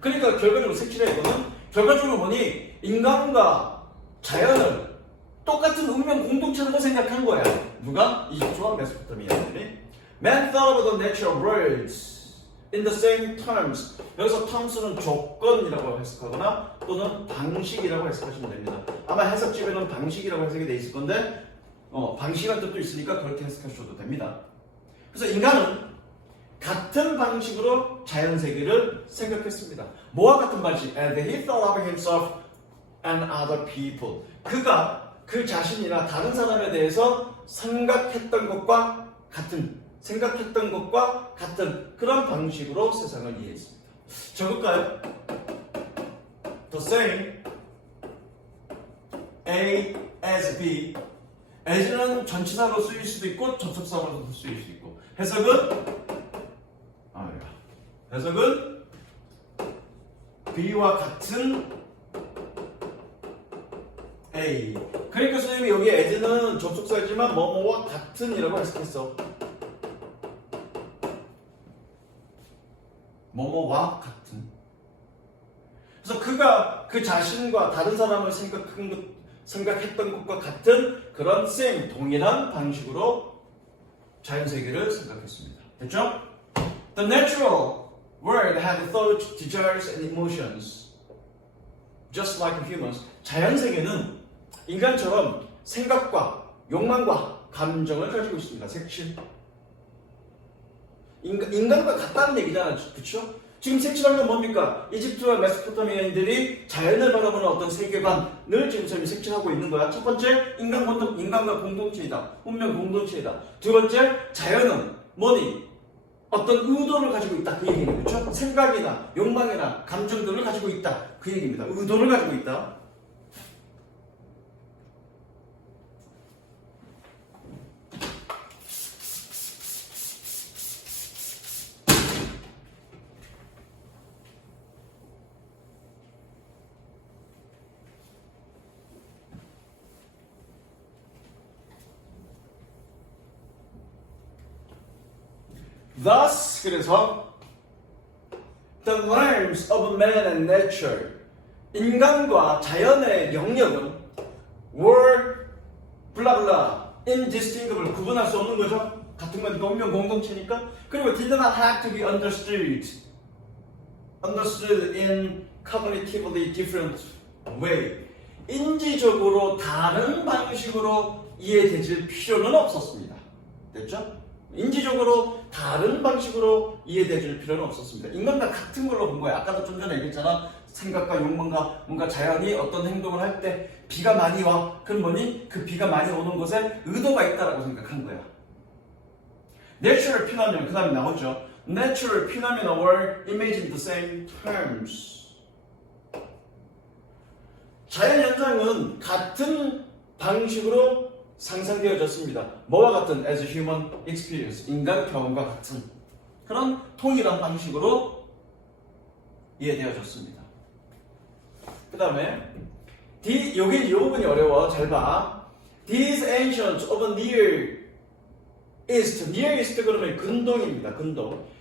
그러니까 결과적으로 색칠해 이거는 결과적으로 보니 인간과 자연을 똑같은 운명 공동체라고 생각한 거야. 누가? 이집트와 메소포타미아들이. Man thought of the natural worlds in the same terms. 여기서 terms는 조건이라고 해석하거나 또는 방식이라고 해석하시면 됩니다. 아마 해석집에는 방식이라고 해석이 돼 있을 건데 방식이라는 뜻도 있으니까 그렇게 해석하셔도 됩니다. 그래서 인간은 같은 방식으로 자연세계를 생각했습니다. 뭐와 같은 방식? And he thought of himself and other people. 그가 그 자신이나 다른 사람에 대해서 생각했던 것과 같은 그런 방식으로 세상을 이해했습니다. 적을까요? The same A as B. as는 전치사로 쓰일 수도 있고 접속사로도 쓰일 수 있고 해석은 B와 같은 A. 그러니까 선생님이 여기 as는 접속사이지만 뭐뭐와 같은이라고 해석했어. 뭐뭐와 같은. 그래서 그가 그 자신과 다른 사람을 생각했던 것과 같은 그런 same, 동일한 방식으로 자연세계를 생각했습니다. 됐죠? The natural world had thoughts, desires, and emotions. Just like humans. 자연세계는 인간처럼 생각과 욕망과 감정을 가지고 있습니다. 색칠. 인간과 같다는 얘기잖아. 그쵸? 지금 색칠한 건 뭡니까? 이집트와 메소포타미아인들이 자연을 바라보는 어떤 세계관을 지금 저희 색칠하고 있는 거야. 첫 번째, 인간과 공동체이다. 운명 공동체이다. 두 번째, 자연은 뭐니? 어떤 의도를 가지고 있다. 그 얘기는 그렇죠? 생각이나 욕망이나 감정들을 가지고 있다. 그 얘기입니다. 의도를 가지고 있다. Thus, 그래서 the realms of man and nature, 인간과 자연의 영역은 were 블라블라 indistinguishable, 구분할 수 없는 거죠. 같은 거니까 운명 공동체니까. 그리고 did not have to be understood in cognitively different way, 인지적으로 다른 방식으로 이해되질 필요는 없었습니다. 됐죠? 인지적으로 다른 방식으로 이해되질 필요는 없었습니다. 인간과 같은 걸로 본 거야. 아까도 좀 전에 얘기했잖아. 생각과 욕망과 뭔가 자연이 어떤 행동을 할 때 비가 많이 와. 그럼 뭐니? 그 비가 많이 오는 것에 의도가 있다라고 생각한 거야. Natural phenomenon, 그 다음에 나오죠. Natural phenomena were imaged in the same terms. 자연현상은 같은 방식으로 상상되어졌습니다. 뭐와 같은? As human experience, 인간 경험과 같은 그런 통일한 방식으로 이해되어졌습니다. 그 다음에 여기 이 부분이 어려워. 잘 봐. These ancients of Near East, Near East 그러면 근동입니다.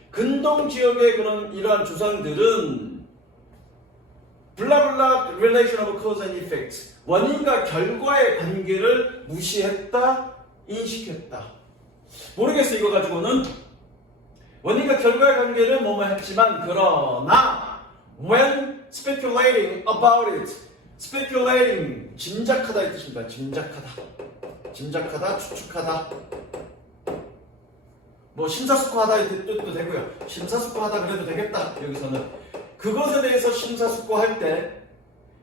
근동 지역의 그런 이러한 조상들은 블라블라 relation of cause and effect, 원인과 결과의 관계를 무시했다, 인식했다. 모르겠어. 이거 가지고는 원인과 결과의 관계를 뭐뭐 했지만, 그러나 when speculating about it, speculating 짐작하다 이 뜻입니다. 짐작하다, 추측하다, 뭐 심사숙고하다 이 뜻도 되고요. 심사숙고하다 그래도 되겠다. 여기서는 그것에 대해서 심사숙고할 때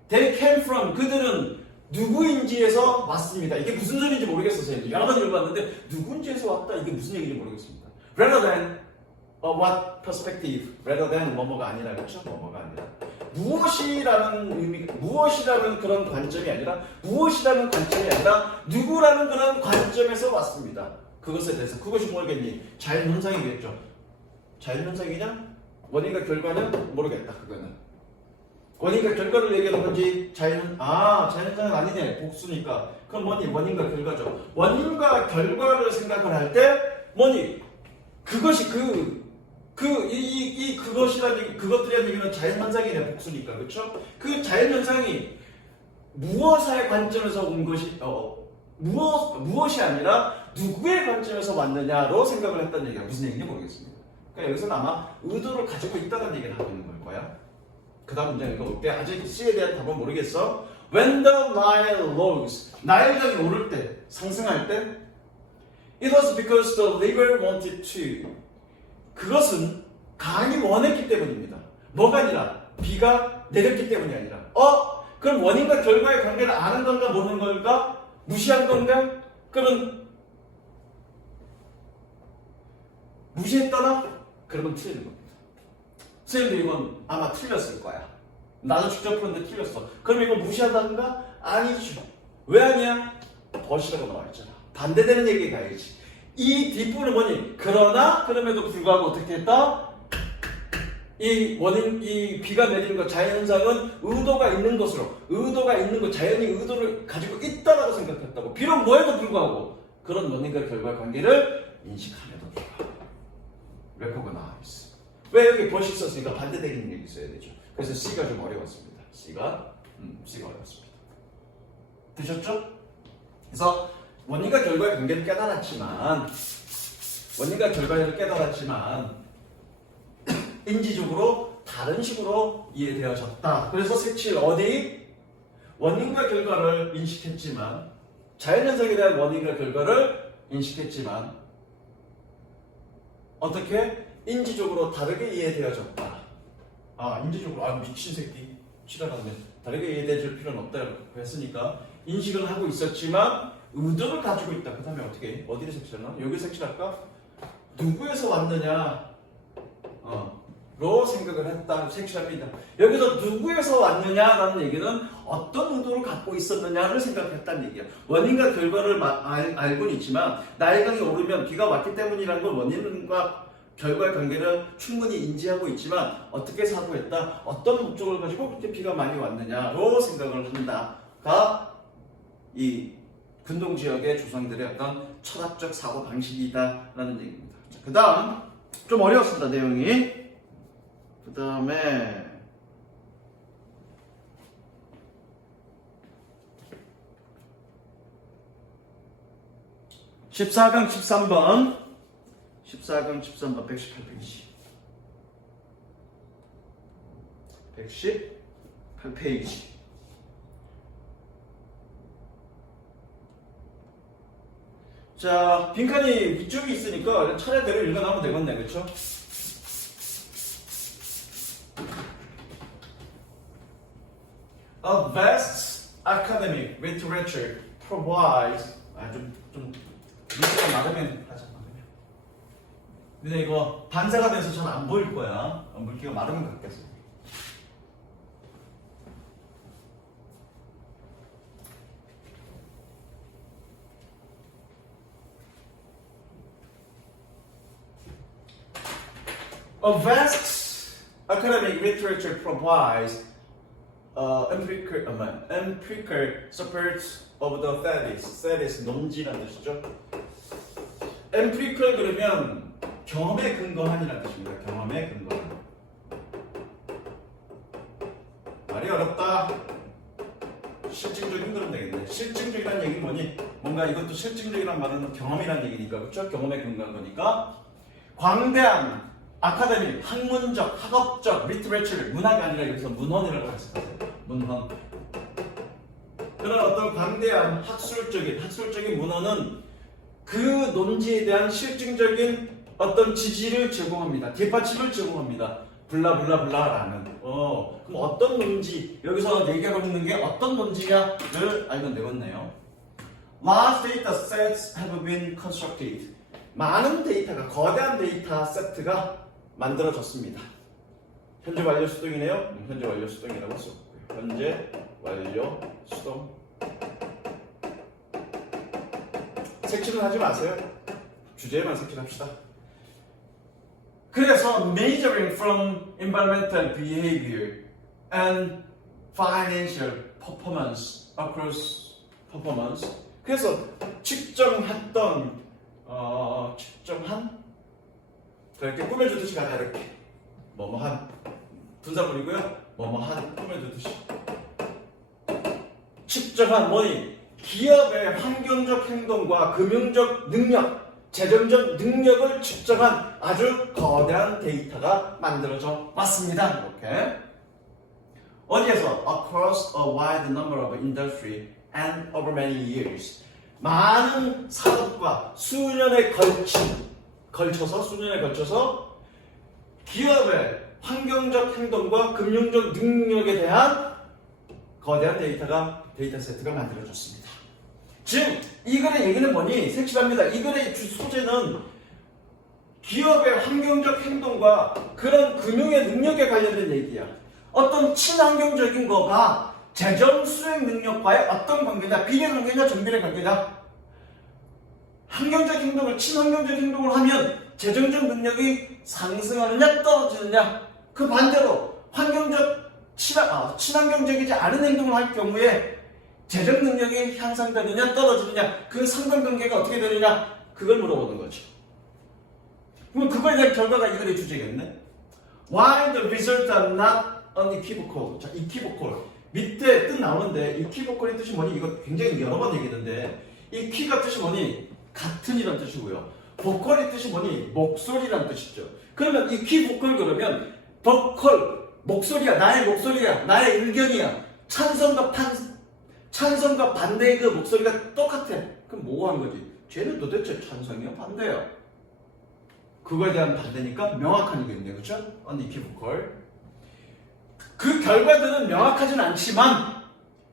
they came from, 그들은 누구인지에서 왔습니다. 이게 무슨 소리인지 모르겠어요. 여러 번 읽어봤는데 누군지에서 왔다, 이게 무슨 얘기인지 모르겠습니다. rather than what perspective, rather than 뭐뭐가 아니라, 그렇죠? 뭐뭐가 아니라 무엇이라는 의미, 무엇이라는 그런 관점이 아니라, 무엇이라는 관점이 아니라 누구라는 그런 관점에서 왔습니다. 그것에 대해서. 그것이 뭐겠니? 자연현상이겠죠. 자연현상이냐? 원인과 결과는 모르겠다. 그거는 원인과 결과를 얘기하는 건지 자연현상은 아니네. 복수니까. 그럼 뭐니? 원인과 결과죠. 원인과 결과를 생각을 할 때 뭐니? 그것이 그것들이란 얘기는 자연현상이네. 복수니까. 그렇죠? 그 자연현상이 무엇의 관점에서 온 것이 무엇이 아니라 누구의 관점에서 왔느냐로 생각을 했다는 얘기가 무슨 얘기인지 모르겠습니다. 그러니까 여기서는 아마 의도를 가지고 있다는 얘기를 하고 있는 걸 거야. 그 다음 문장 읽어볼게. 아직 C에 대한 답은 모르겠어. When the Nile rose, 나일강이 오를 때, 상승할 때, it was because the river wanted to. 그것은 강이 원했기 때문입니다. 뭐가 아니라 비가 내렸기 때문이 아니라. 그럼 원인과 결과의 관계를 아는 건가 모르는 건가? 무시한 건가? 그러면 무시했다나? 그러면 틀리는 겁니다. 선생님도 이건 아마 틀렸을 거야. 나도 직접 풀었는데 틀렸어. 그럼 이거 무시한다는가? 아니죠. 왜 아니야? 벗이라고 나와 있잖아. 반대되는 얘기 가야지. 이 뒷부분은 뭐니? 그러나 그럼에도 불구하고 어떻게 했다? 이 비가 내리는 것, 자연현상은 의도가 있는 것, 자연이 의도를 가지고 있다라고 생각했다고. 비록 뭐에도 불구하고 그런 원인과 결과 관계를 인식함에도 불구하고. recognize. 왜 여기 벗이 있었으니까 반대되는 얘기 있어야 되죠. 그래서 C가 좀 어려웠습니다. C가 어려웠습니다. 되셨죠? 그래서 원인과 결과의 관계를 깨달았지만 인지적으로 다른 식으로 이해되어졌다. 그래서 색칠 어디? 원인과 결과를 인식했지만, 자연현상에 대한 원인과 결과를 인식했지만 어떻게? 인지적으로 다르게 이해되어졌다. 인지적으로 미친 새끼 치라라네. 다르게 이해될 필요는 없다고 했으니까 인식을 하고 있었지만 의도를 가지고 있다. 그 다음에 어떻게? 어디를 색칠하나? 여기 색칠할까? 누구에서 왔느냐? 로 생각을 했다. 색칠합니다. 여기서 누구에서 왔느냐라는 얘기는 어떤 의도를 갖고 있었느냐를 생각했다는 얘기야. 원인과 결과를 알고는 있지만 나일강이 오르면 비가 왔기 때문이라는 걸 원인과 결과의 관계를 충분히 인지하고 있지만 어떻게 사고했다? 어떤 목적을 가지고 그렇게 비가 많이 왔느냐로 생각을 한다가 이 근동지역의 조상들의 어떤 철학적 사고 방식이다라는 얘기입니다. 그 다음 좀 어려웠습니다, 내용이. 그 다음에 14강 13번 14강 13번 118페이지 118페이지 자, 빈칸이 위쪽에 있으니까 차례대로 읽어나오면 되겠네, 그쵸? A vast academic literature provides 좀 물기가 마르면 하자. 근데 이거 반사가 돼서 잘 안 보일 거야. 물기가 마르면 갖겠어. A vast academic literature provides empirical support of the thesis. thesis 논지라는 뜻이죠. empirical 그러면 경험에 근거한이라는 뜻입니다. 경험에 근거한. 말이 어렵다. 실증적인 그런 되겠네. 실증적이라는 얘기는 뭐니? 뭔가 이것도 실증적이란 말은 경험이라는 얘기니까, 그렇죠? 경험에 근거한 거니까. 광대한 아카데미, 학문적, 학업적, 리트레처를 문화가 아니라 여기서 문헌이라고 했어요. 문헌. 그런 어떤 광대한 학술적인 문헌은 그 논지에 대한 실증적인 어떤 지지를 제공합니다. 뒷받침을 제공합니다. 블라블라블라라는. 그럼 어떤 논지, 여기서 얘기하고 있는 게 어떤 논지냐를 알면 되겠네요. Large data sets have been constructed. 많은 데이터가, 거대한 데이터 세트가 만들어졌습니다. 현재 완료 수동이네요. 현재 완료 수동이라고 썼고요. 현재 완료 수동. 색칠은 하지 마세요. 주제에만 색칠합시다. 그래서 measuring from environmental behavior and financial performance across performance. 그래서 측정한 이렇게 꾸며주듯이 가자. 이렇게 뭐뭐한 분사물이고요. 뭐뭐한 꾸며주듯이 측정한 뭐니? 기업의 환경적 행동과 금융적 능력, 재정적 능력을 측정한 아주 거대한 데이터가 만들어져 왔습니다. 이렇게 어디에서? Across a wide number of industry and over many years. 많은 산업과 수년에 걸쳐서 기업의 환경적 행동과 금융적 능력에 대한 거대한 데이터 세트가 만들어졌습니다. 즉, 이 글의 얘기는 뭐니? 색칠합니다. 이 글의 소재는 기업의 환경적 행동과 그런 금융의 능력에 관련된 얘기야. 어떤 친환경적인 거가 재정 수행 능력과의 어떤 관계냐? 비례 관계냐? 정비례 관계냐? 환경적 행동을, 친환경적 행동을 하면 재정적 능력이 상승하느냐? 떨어지느냐? 그 반대로 친환경적이지 않은 행동을 할 경우에 재정 능력이 향상되느냐 떨어지느냐 그 상관관계가 어떻게 되느냐 그걸 물어보는 거죠. 그럼 그거에 대한 결과가 이거의 주제겠네. Why the results are not unequivocal. 자, equivocal 밑에 뜻 나오는데 equivocal의 뜻이 뭐니? 이거 굉장히 여러 번 얘기했는데 이 키가 뜻이 뭐니? 같은 이란 뜻이고요. 보컬의 뜻이 뭐니? 목소리란 뜻이죠. 그러면 equivocal 그러면 보컬 목소리야, 나의 목소리야, 나의 의견이야. 찬성과 반대의 그 목소리가 똑같아. 그럼 뭐 하는 거지? 쟤는 도대체 찬성이야, 반대야? 그거에 대한 반대니까 명확한 얘기겠네요, 그렇죠? unequivocal. 그 결과들은 명확하진 않지만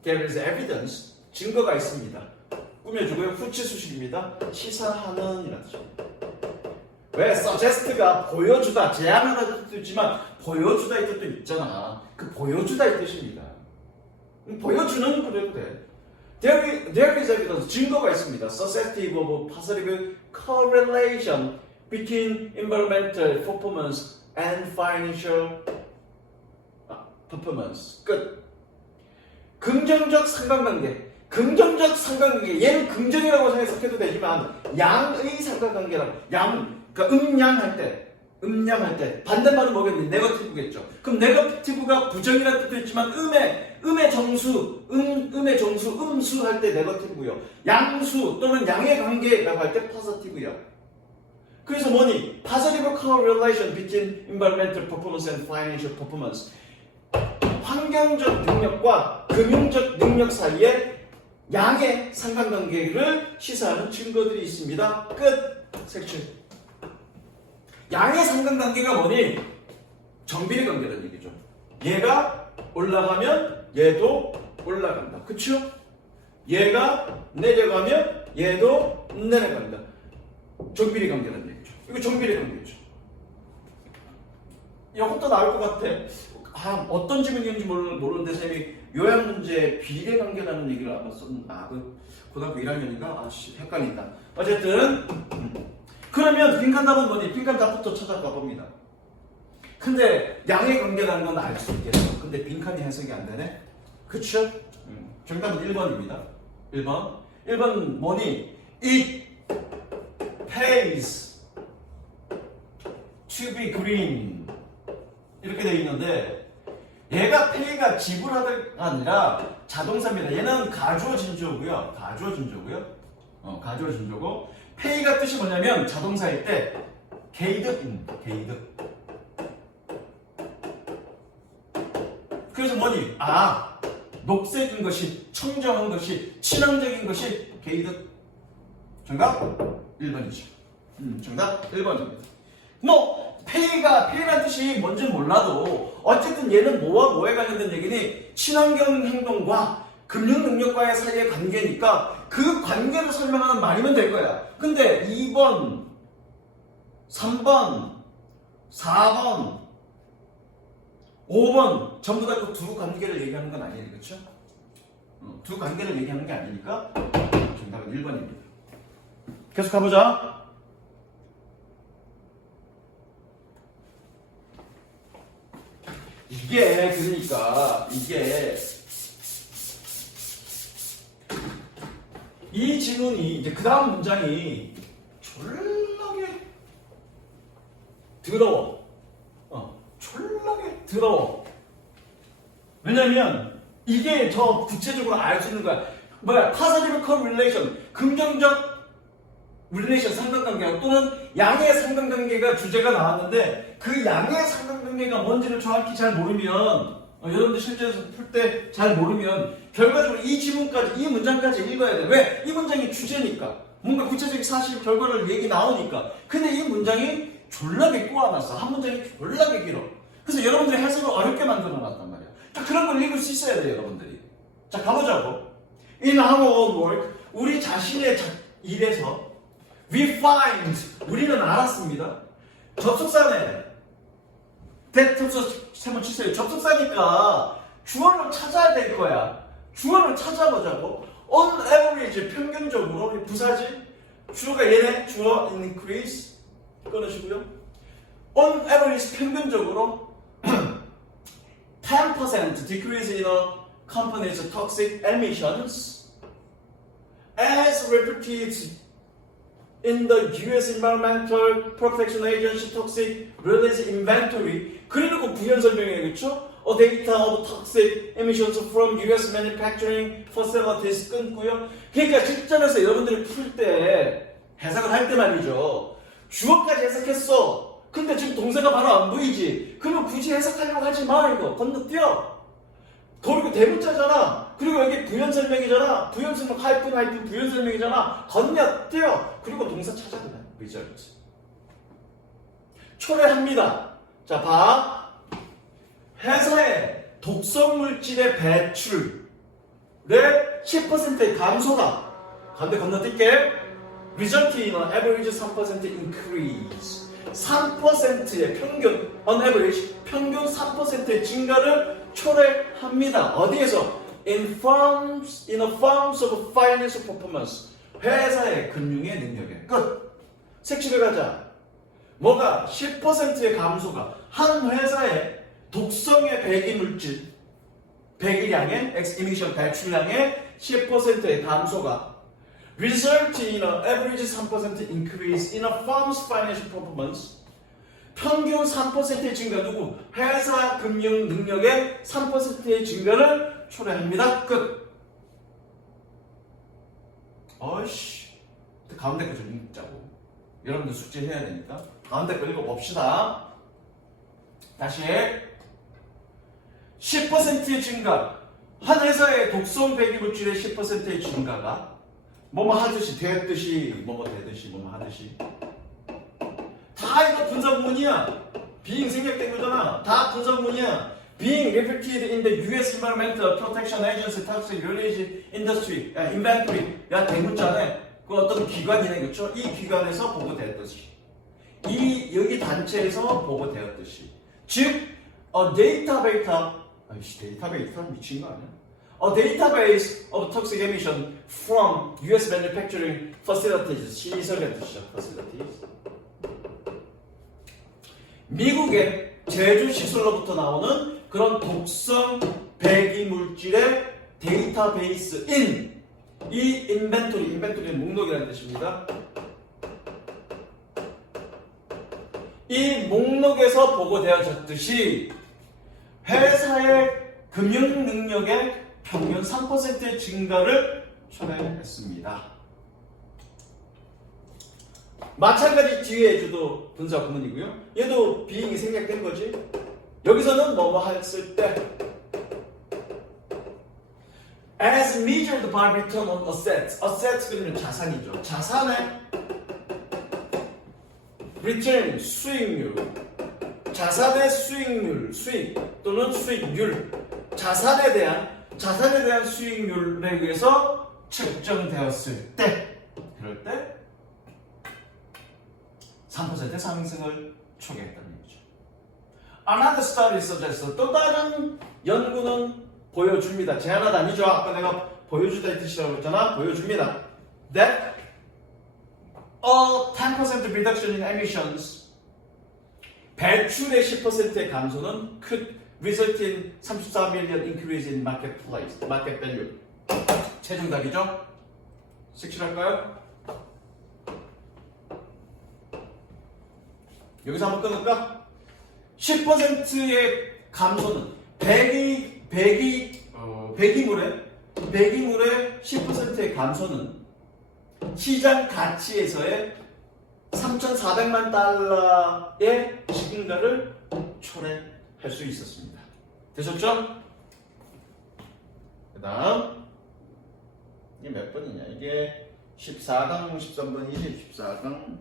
there is evidence, 증거가 있습니다. 꾸며주고요. 후치수식입니다. 시사하는 이라는 뜻입니다. 왜? suggest가 보여주다, 제안하다는 뜻도 있지만 보여주다 이 뜻도 있잖아. 그 보여주다 이 뜻입니다. 보여주는 그래도 돼. There is evidence, 증거가 있습니다. Suggestive of positive correlation between environmental performance and financial performance. 끝. 긍정적 상관관계. 얘는 긍정이라고 해석해도 되지만 양의 상관관계라고. 그러니까 음양할 때 음량할 때 반대말은 뭐겠니? 네거티브겠죠. 그럼 네거티브가 부정이라는 뜻도 있지만 음의 정수, 음수 할 때 네거티브고요. 양수 또는 양의 관계라고 할 때 포지티브요. 그래서 뭐니? Positive correlation between environmental performance and financial performance. 환경적 능력과 금융적 능력 사이에 양의 상관관계를 시사하는 증거들이 있습니다. 끝. 섹션. 양의 상관관계가 뭐니? 정비례 관계라는 얘기죠. 얘가 올라가면 얘도 올라간다. 그쵸? 얘가 내려가면 얘도 내려간다. 정비례 관계라는 얘기죠. 이거 정비례 관계죠. 이것도 나올 것 같아. 어떤 질문인지 모르는데 쌤이 요약 문제 비례 관계라는 얘기를 아마 그 고등학교 1학년인가? 헷갈린다. 어쨌든 그러면 빈칸 답은 뭐니? 빈칸 답부터 찾아가 봅니다. 근데 양의 관계라는 건 알 수 있겠어. 근데 빈칸이 해석이 안 되네? 그쵸? 정답은 1번입니다. 1번 뭐니? It pays to be green 이렇게 되어 있는데 얘가 pay가 지불하다가 아니라 자동사입니다. 얘는 가주어 진조고요. 가주어 진조고 pay가 뜻이 뭐냐면 자동사일 때 게이득입니다. 게이득. 그래서 뭐니? 녹색인 것이, 청정한 것이, 친환적인 것이 게이득. 정답 1번이죠. 정답 1번입니다. 페이라는 뜻이 뭔지 몰라도 어쨌든 얘는 뭐와 뭐에 관련된 얘기니? 친환경 행동과 금융 능력과의 사이의 관계니까 그 관계를 설명하는 말이면 될 거야. 근데 2번, 3번, 4번, 5번 전부 다 그 두 관계를 얘기하는 건 아니에요. 그렇죠? 두 관계를 얘기하는 게 아니니까 정답은 1번입니다. 계속 가보자. 이게 이 지문이 이제 그 다음 문장이 졸라게 더러워. 졸라게 더러워. 왜냐면 이게 더 구체적으로 알 수 있는 거야. positive correlation, 긍정적 relation 상관관계 또는 양의 상관관계가 주제가 나왔는데 그 양의 상관관계가 뭔지를 정확히 잘 모르면 여러분들 실제에서 풀 때 잘 모르면 결과적으로 이 지문까지 이 문장까지 읽어야 돼. 왜? 이 문장이 주제니까 뭔가 구체적인 사실 결과를 얘기 나오니까. 근데 이 문장이 졸라게 꼬아놨어. 한 문장이 졸라게 길어. 그래서 여러분들이 해석을 어렵게 만들어 놨단 말이야. 자, 그런 걸 읽을 수 있어야 돼 여러분들이. 자, 가보자고. In our own work, 우리 자신의 일에서 we find, 우리는 알았습니다. 접속사네. 세번 치세요. 접속사니까 주어를 찾아야 될 거야. 주어를 찾아보자고. On average, 평균적으로 부사지. 주어가 얘네. 주어 increase 끊으시고요. On average, 평균적으로 10% decrease in a company's toxic emissions as reported in the US Environmental Protection Agency Toxic Release Inventory. 그리고 부연 설명해야겠죠? A data of toxic emissions from US manufacturing facilities 끊고요. 그러니까 직전에서 여러분들이 풀 때 해석을 할 때 말이죠. 주어까지 해석했어. 근데 지금 동사가 바로 안 보이지. 그러면 굳이 해석하려고 하지 마. 이거 건너뛰어. 그리고 대문자잖아. 그리고 여기 부연 설명이잖아. 부연 설명 하이픈 부연 설명이잖아. 건너뛰어. 그리고 동사 찾아 그냥. result. 초래합니다. 자, 봐. 회사의 독성 물질의 배출의 10%의 감소가. 근데 건너뛸게. result in an average 3% increase. 3%의 평균, on average, 평균 3%의 증가를 초래합니다. 어디에서? In a firms of financial performance. 회사의 금융의 능력에. 끝. 색칠을 가자. 뭐가? 10%의 감소가 한 회사의 독성의 배기물질, 배기량의, emission 배출량의 10%의 감소가 result in an average 3% increase in a firm's financial performance. 평균 3%의 증가, 누구? 회사 금융 능력의 3%의 증가를 초래합니다. 끝. 어이씨, 가운데 거 좀 읽자고. 여러분들 숙제해야 되니까 가운데 거 읽어봅시다. 다시 10%의 증가, 한 회사의 독성 배기물질의 10%의 증가가 뭐뭐 하듯이, 되듯이, 뭐뭐 되듯이, 뭐뭐 하듯이, 다 이거 분사구문이야. being 생략된 거잖아. 다 분사구문이야. being reflected in the U.S. Environmental Protection Agency Toxic Release Industry Inventory. 야, 대문자네. 그 어떤 기관이네, 그쵸? 이 기관에서 보고되었듯이, 이 여기 단체에서 보고되었듯이, 즉 데이터베이터 미친 거 아니야? A database of toxic emission from U.S. manufacturing facilities, 시설의 뜻이죠. facilities. 미국의 제조 시설로부터 나오는 그런 독성 배기 물질의 데이터베이스인 이 인벤토리는 목록이라는 뜻입니다. 이 목록에서 보고되어졌듯이 회사의 금융 능력의 평균 3%의 증가를 초래했습니다. 마찬가지 뒤에 해줘도 분사 구문이고요. 얘도 being이 생략된 거지. 여기서는 뭐뭐 했을 때 as measured by return on assets. assets 그러면 자산이죠. 자산의 return 수익률, 자산의 수익률, 수익 또는 수익률, 자산에 대한 수익률에 의해서 측정되었을 때, 그럴 때 3%의 상승을 초래했다는 얘기죠. Another study suggests, 또 다른 연구는 보여줍니다. 제안하다 아니죠. 아까 내가 보여주다 이 뜻이라고 했잖아. 보여줍니다. That a 10% reduction in emissions, 배출의 10%의 감소는 could result in 34 million increase in market value. 최종 답이죠? 색칠할까요? 여기서 한번 끊을까? 10%의 감소는 배기물의 10%의 감소는 시장 가치에서의 3,400만 달러의 증가를 초래할 수 있었습니다. 되셨죠? 그 다음 이게 몇 번이냐? 이게 14강 13번이지. 14강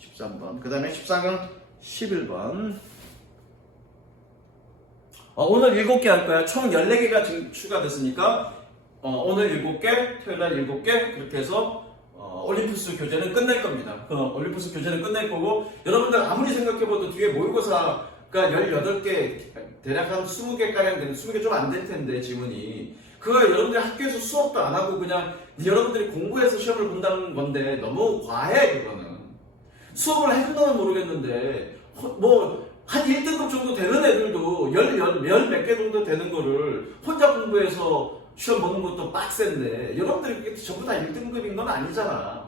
13번. 그 다음에 14강 11번. 오늘 7개 할 거야. 총 14개가 지금 추가됐으니까 오늘 7개, 토요일날 7개, 그렇게 해서 올림푸스 교재는 끝낼 겁니다. 올림푸스 교재는 끝낼 거고, 여러분들 아무리 생각해봐도 뒤에 모의고사가 18개, 대략 한 20개가량 되는, 20개 좀 안 될 텐데, 지문이. 그거 여러분들이 학교에서 수업도 안 하고 그냥 여러분들이 공부해서 시험을 본다는 건데, 너무 과해, 그거는. 수업을 해준다면 모르겠는데, 한 1등급 정도 되는 애들도 열 몇 개 정도 되는 거를 혼자 공부해서 시험 보는 것도 빡센데, 여러분들이 전부 다 1등급인 건 아니잖아.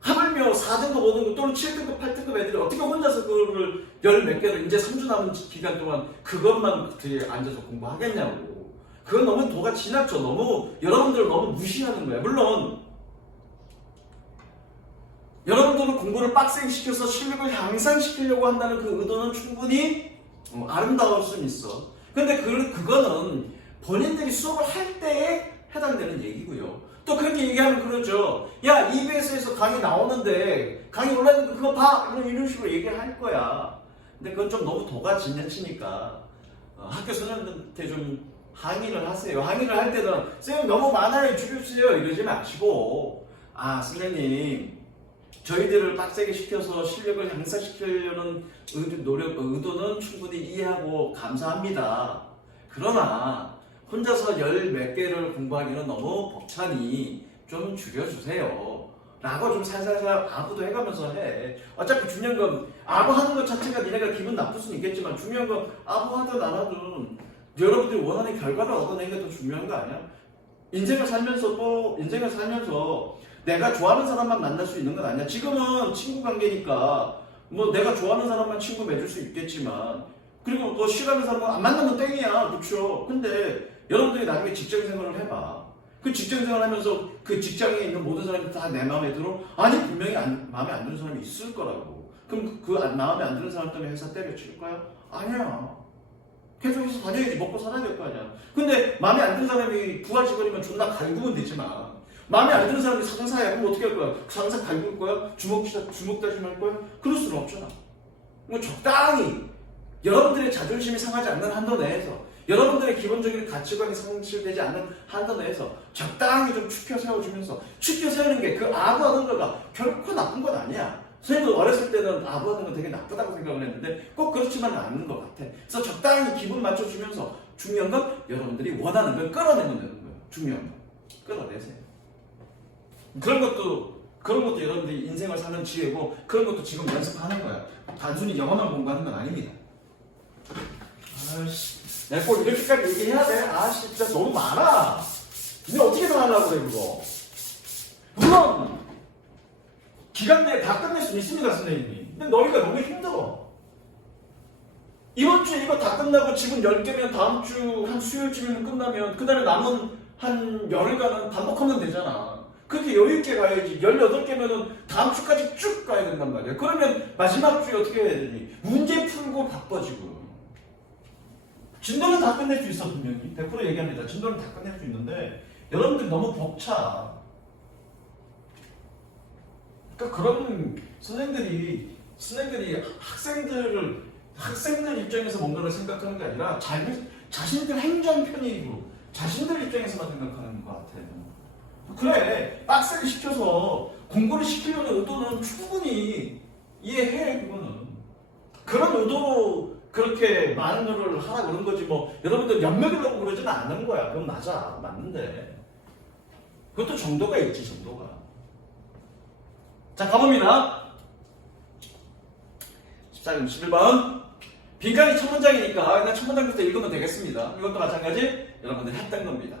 하물며 4등급, 5등급 또는 7등급, 8등급 애들이 어떻게 혼자서 그거를 열 몇 개를 이제 3주 남은 기간 동안 그것만 뒤에 앉아서 공부하겠냐고. 그건 너무 도가 지났죠. 여러분들을 너무 무시하는 거야. 물론 여러분들은 공부를 빡세게 시켜서 실력을 향상시키려고 한다는 그 의도는 충분히 아름다울 수는 있어. 근데 그거는 본인들이 수업을 할 때에 해당되는 얘기고요. 또 그렇게 얘기하면 그러죠. 야, EBS에서 강의 나오는데 강의 올라있는 거 그거 봐! 이런 식으로 얘기를 할 거야. 근데 그건 좀 너무 도가 지나치니까 학교 선생님한테 좀 항의를 하세요. 항의를 할 때는 선생님 너무 많아요, 줄여주세요 이러지 마시고, 선생님 저희들을 빡세게 시켜서 실력을 향상시키려는 의도는 충분히 이해하고 감사합니다. 그러나 혼자서 열 몇 개를 공부하기는 너무 벅차니 좀 줄여주세요 라고 좀 살살살 아부도 해가면서 해. 어차피 중요한 건 아부하는 것 자체가 니네가 기분 나쁠 수는 있겠지만, 중요한 건 아부하든 안 하든 여러분들이 원하는 결과를 얻어내는 게 더 중요한 거 아니야? 인생을 살면서 내가 좋아하는 사람만 만날 수 있는 건 아니야. 지금은 친구 관계니까 뭐 내가 좋아하는 사람만 친구 맺을 수 있겠지만 그리고 또 싫어하는 사람은 안 만나면 땡이야. 그렇죠? 근데 여러분들이 나중에 직장 생활을 해봐. 그 직장 생활하면서 그 직장에 있는 모든 사람이 다 내 마음에 들어? 아니 분명히 마음에 안 드는 사람이 있을 거라고. 그럼 그 마음에 안 드는 사람 때문에 회사 때려칠 거야? 아니야. 계속 해서 다녀야지. 먹고 살아야 될 거 아니야. 근데 마음에 안 드는 사람이 부하 직원이면 존나 갈구면 되지만 마음에 안 드는 사람이 상사야. 그럼 어떻게 할 거야? 상사 갈굴 거야? 주먹 다짐 할 거야? 그럴 수는 없잖아. 뭐 적당히 여러분들의 자존심이 상하지 않는 한도 내에서 여러분들의 기본적인 가치관이 상실되지 않는 한도 내에서 적당히 좀 축혀 세워주면서 축혀 세우는 게 그 아부하는 거가 결코 나쁜 건 아니야. 선생님도 어렸을 때는 아부하는 건 되게 나쁘다고 생각을 했는데 꼭 그렇지만은 않는 것 같아. 그래서 적당히 기분 맞춰주면서 중요한 건 여러분들이 원하는 걸 끌어내면 되는 거예요. 중요한 건 끌어내세요. 그런 것도 여러분들이 인생을 사는 지혜고 그런 것도 지금 연습하는 거야. 단순히 영어만 공부하는 건 아닙니다. 아씨, 내가 꼭 이렇게까지 얘기해야 돼? 아씨, 진짜 너무 많아. 근데 어떻게 다 하려고 그래, 그거? 물론, 기간 내에 다 끝낼 수 있습니다, 선생님이. 근데 너희가 너무 힘들어. 이번 주에 이거 다 끝나고 지금 10개면 다음 주 한 수요일쯤이면 끝나면 그 다음에 남은 한 열흘간은 반복하면 되잖아. 그렇게 여유있게 가야지. 18개면은 다음 주까지 쭉 가야 된단 말이야. 그러면 마지막 주에 어떻게 해야 되니? 문제 풀고 바빠지고. 진도는 다 끝낼 수 있어, 분명히. 100% 얘기합니다. 진도는 다 끝낼 수 있는데 여러분들 너무 벅차. 그러니까 그런 선생들이 학생들 입장에서 뭔가를 생각하는 게 아니라 자신들 행정 편의고 자신들 입장에서만 생각하는 것 같아요. 그래, 빡세게 시켜서 공부를 시키려는 의도는 충분히 이해해, 그거는. 그런 의도로 그렇게 많은 노력을 하라 그런 거지, 뭐, 여러분들 연맥이라고 그러지는 않는 거야. 그건 맞아. 맞는데. 그것도 정도가 있지, 정도가. 자, 가봅니다. 14번, 11번. 빈칸이 첫 문장이니까 그냥 첫 문장부터 읽으면 되겠습니다. 이것도 마찬가지 여러분들이 했던 겁니다.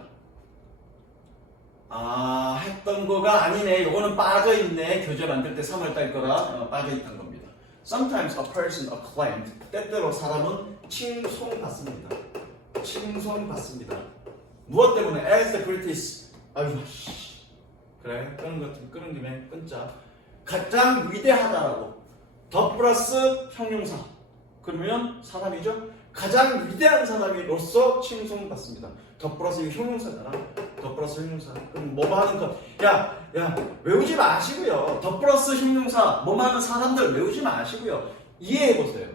아, 했던 거가 아니네. 요거는 빠져있네. 교재 만들 때 3월달 거라 빠져있던 겁니다. Sometimes a person acclaimed. 때때로 사람은 칭송받습니다. 칭송받습니다. 무엇 때문에? As the greatest. 아유, 씨. 그래, 끄는 김에 끊자. 가장 위대하다라고. 더 플러스 형용사. 그러면 사람이죠? 가장 위대한 사람으로서 칭송받습니다. 더 플러스 이거 형용사잖아. 더 플러스 형용사. 그럼 뭐뭐 하는 것. 야, 외우지 마시고요. 더 플러스 형용사, 뭐뭐 하는 사람들 외우지 마시고요. 이해해보세요.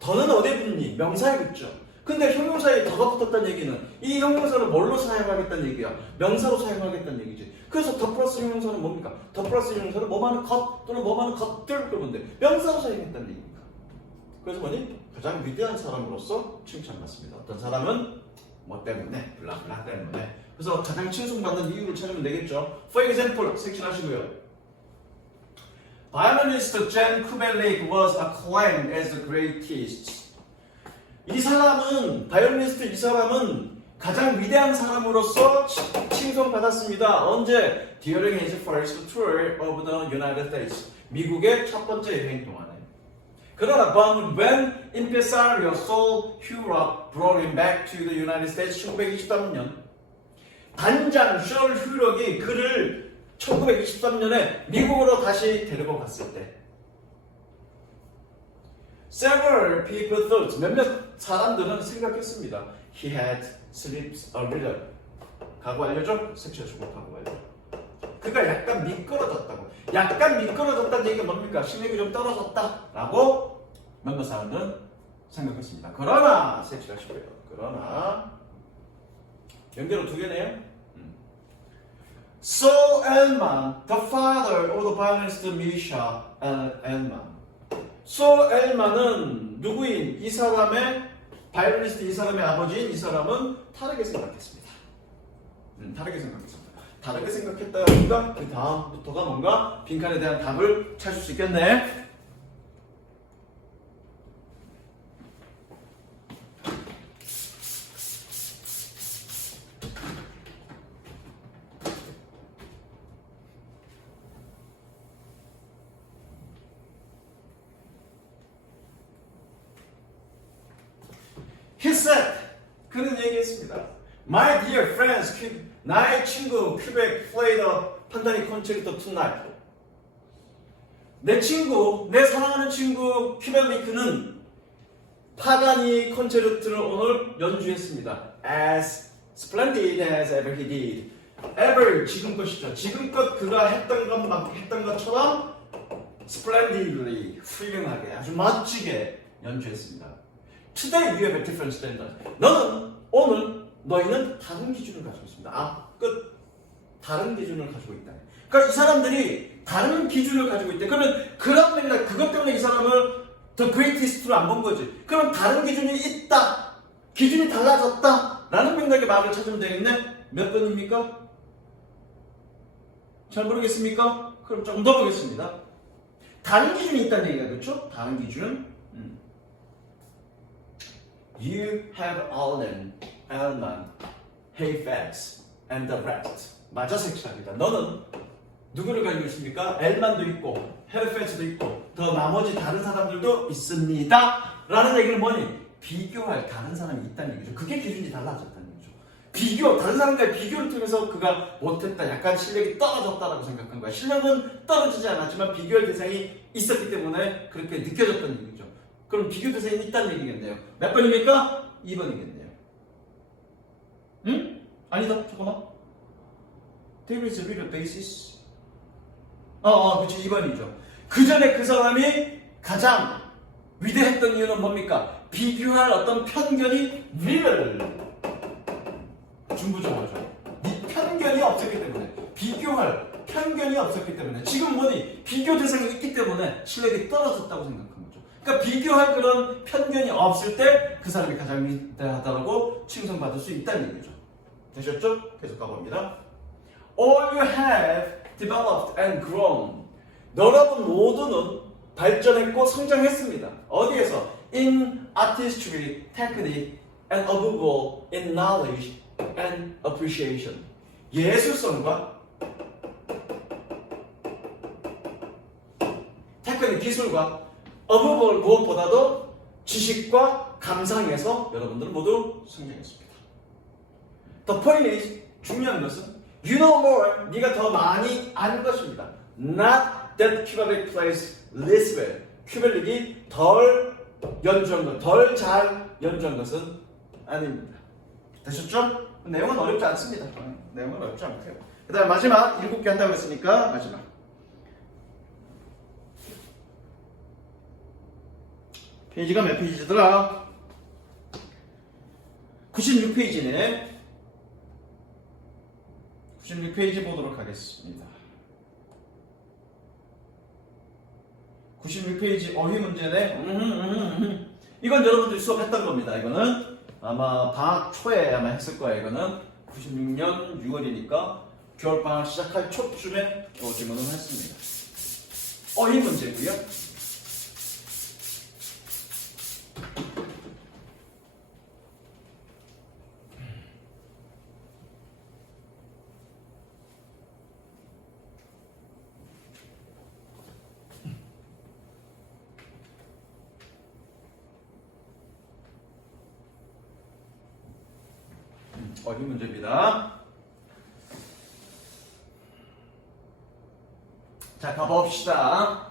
더는 어디에 붙니? 명사에 붙죠. 근데 형용사에 더가 붙었다는 얘기는 이 형용사를 뭘로 사용하겠다는 얘기야? 명사로 사용하겠다는 얘기지. 그래서 더 플러스 형용사는 뭡니까? 더 플러스 형용사는 뭐뭐 하는 것 또는 뭐뭐 하는 것들 그러면 돼. 명사로 사용했다는 얘기입니다. 그래서 뭐니? 가장 위대한 사람으로서 칭찬받습니다. 어떤 사람은 뭐 때문에, 블라블라 때문에. 그래서 가장 칭송받는 이유를 찾으면 되겠죠. For example, 섹션하시고요. Violinist Jan Kubelik was acclaimed as the greatest. 이 사람은, 바이올리니스트 이 사람은 가장 위대한 사람으로서 칭송받았습니다. 언제? During his first tour of the United States. 미국의 첫 번째 여행 동안에. 그러나 but when impresario Saul Hurok brought him back to the United States 1923년 단장 셜 휴럭이 그를 1923년에 미국으로 다시 데리고 갔을 때 several people thought 몇몇 사람들은 생각했습니다. He had slipped a little. 각오 알려줘? 색칠해주고 각오 알려줘. 그가 약간 미끄러졌다고. 약간 미끄러졌다는 얘기가 뭡니까? 실력이 좀 떨어졌다라고 몇몇 사람들은 생각했습니다. 그러나 색칠하시고요. 그러나 연결은 두 개네요. Saul Elman, the father of the violinist Misha Elman. Saul Elman은 누구인? 이 사람의 바이올리니스트 이 사람의 아버지인 이 사람은 다르게 생각했습니다. 다르게 생각했습니다. 다르게 생각했다니까 그 다음부터가 뭔가 빈칸에 대한 답을 찾을 수 있겠네. 하겠습니다. My dear friends, 나의 친구 큐벡 플레이더 판타니 콘체르토 tonight. 내 친구, 내 사랑하는 친구 큐벡 리크는 파가니 콘체르토를 오늘 연주했습니다. As splendid as ever he did. ever 지금껏이죠. 지금껏 그가 했던 것처럼 splendidly 훌륭하게 아주 멋지게 연주했습니다. Today we have a different standard. 너희는 다른 기준을 가지고 있습니다. 끝. 다른 기준을 가지고 있다. 그러니까 이 사람들이 다른 기준을 가지고 있대. 그러면 그런 맥락, 그것 때문에 이 사람을 The Greatest로 안 본 거지. 그럼 다른 기준이 있다. 기준이 달라졌다. 라는 맥락의 말을 찾으면 되겠네. 몇 번입니까? 잘 모르겠습니까? 그럼 조금 더 보겠습니다. 다른 기준이 있다는 얘기가 그렇죠? 다른 기준. You have Allen, Elman, Halifax, and the rest. 맞아 섹시합니다. 너는 누구를 가지고 있습니까? 엘만도 있고, 헬리팩스도 있고, 더 나머지 다른 사람들도 있습니다. 라는 얘기는 뭐니? 비교할 다른 사람이 있다는 얘기죠. 그게 기준이 달라졌다는 얘기죠. 다른 사람과의 비교를 통해서 그가 못했다, 약간 실력이 떨어졌다라고 생각한 거야. 실력은 떨어지지 않았지만 비교할 대상이 있었기 때문에 그렇게 느껴졌다는 얘기죠. 그럼 비교 대상이 있다는 얘기겠네요. 몇 번입니까? 2번이겠네요. 응? 아니다, 잠깐만. There is a real basis. 그치, 2번이죠. 그 전에 그 사람이 가장 위대했던 이유는 뭡니까? 비교할 어떤 편견이 real. 중부정어죠. 이 편견이 없었기 때문에, 비교할 편견이 없었기 때문에, 지금 뭐니? 비교 대상이 있기 때문에 실력이 떨어졌다고 생각한 거죠. 그러니까 비교할 그런 편견이 없을 때 그 사람이 가장 위대하다고 칭송받을 수 있다는 얘기죠. 되셨죠? 계속 가봅니다. All you have developed and grown. 여러분 모두는 발전했고 성장했습니다. 어디에서? In artistry, technique, and above all, in knowledge and appreciation. 예술성과 테크닉, 기술과 above all, 무엇보다도 지식과 감상에서 여러분들은 모두 성장했습니다. The point is, 중요한 것은 You know more. 네가 더 많이 아는 것입니다. Not that Kubelik plays less well. 큐벨릭이 덜 연주한 것, 덜 잘 연주한 것은 아닙니다. 되셨죠? 내용은 어렵지 않습니다. 내용은 어렵지 않고요. 그 다음 마지막 7개 한다고 했으니까 마지막. 페이지가 몇 페이지더라? 96페이지네. 96페이지 보도록 하겠습니다. 96페이지 어휘 문제네. 이건 여러분들이 수업했던 겁니다. 이거는 아마 방학 초에 아마 했을 거예요. 이거는 96년 6월이니까 겨울방학 시작할 초쯤에 질문을 했습니다. 어휘 문제고요. 어휘 문제입니다. 자, 가봅시다.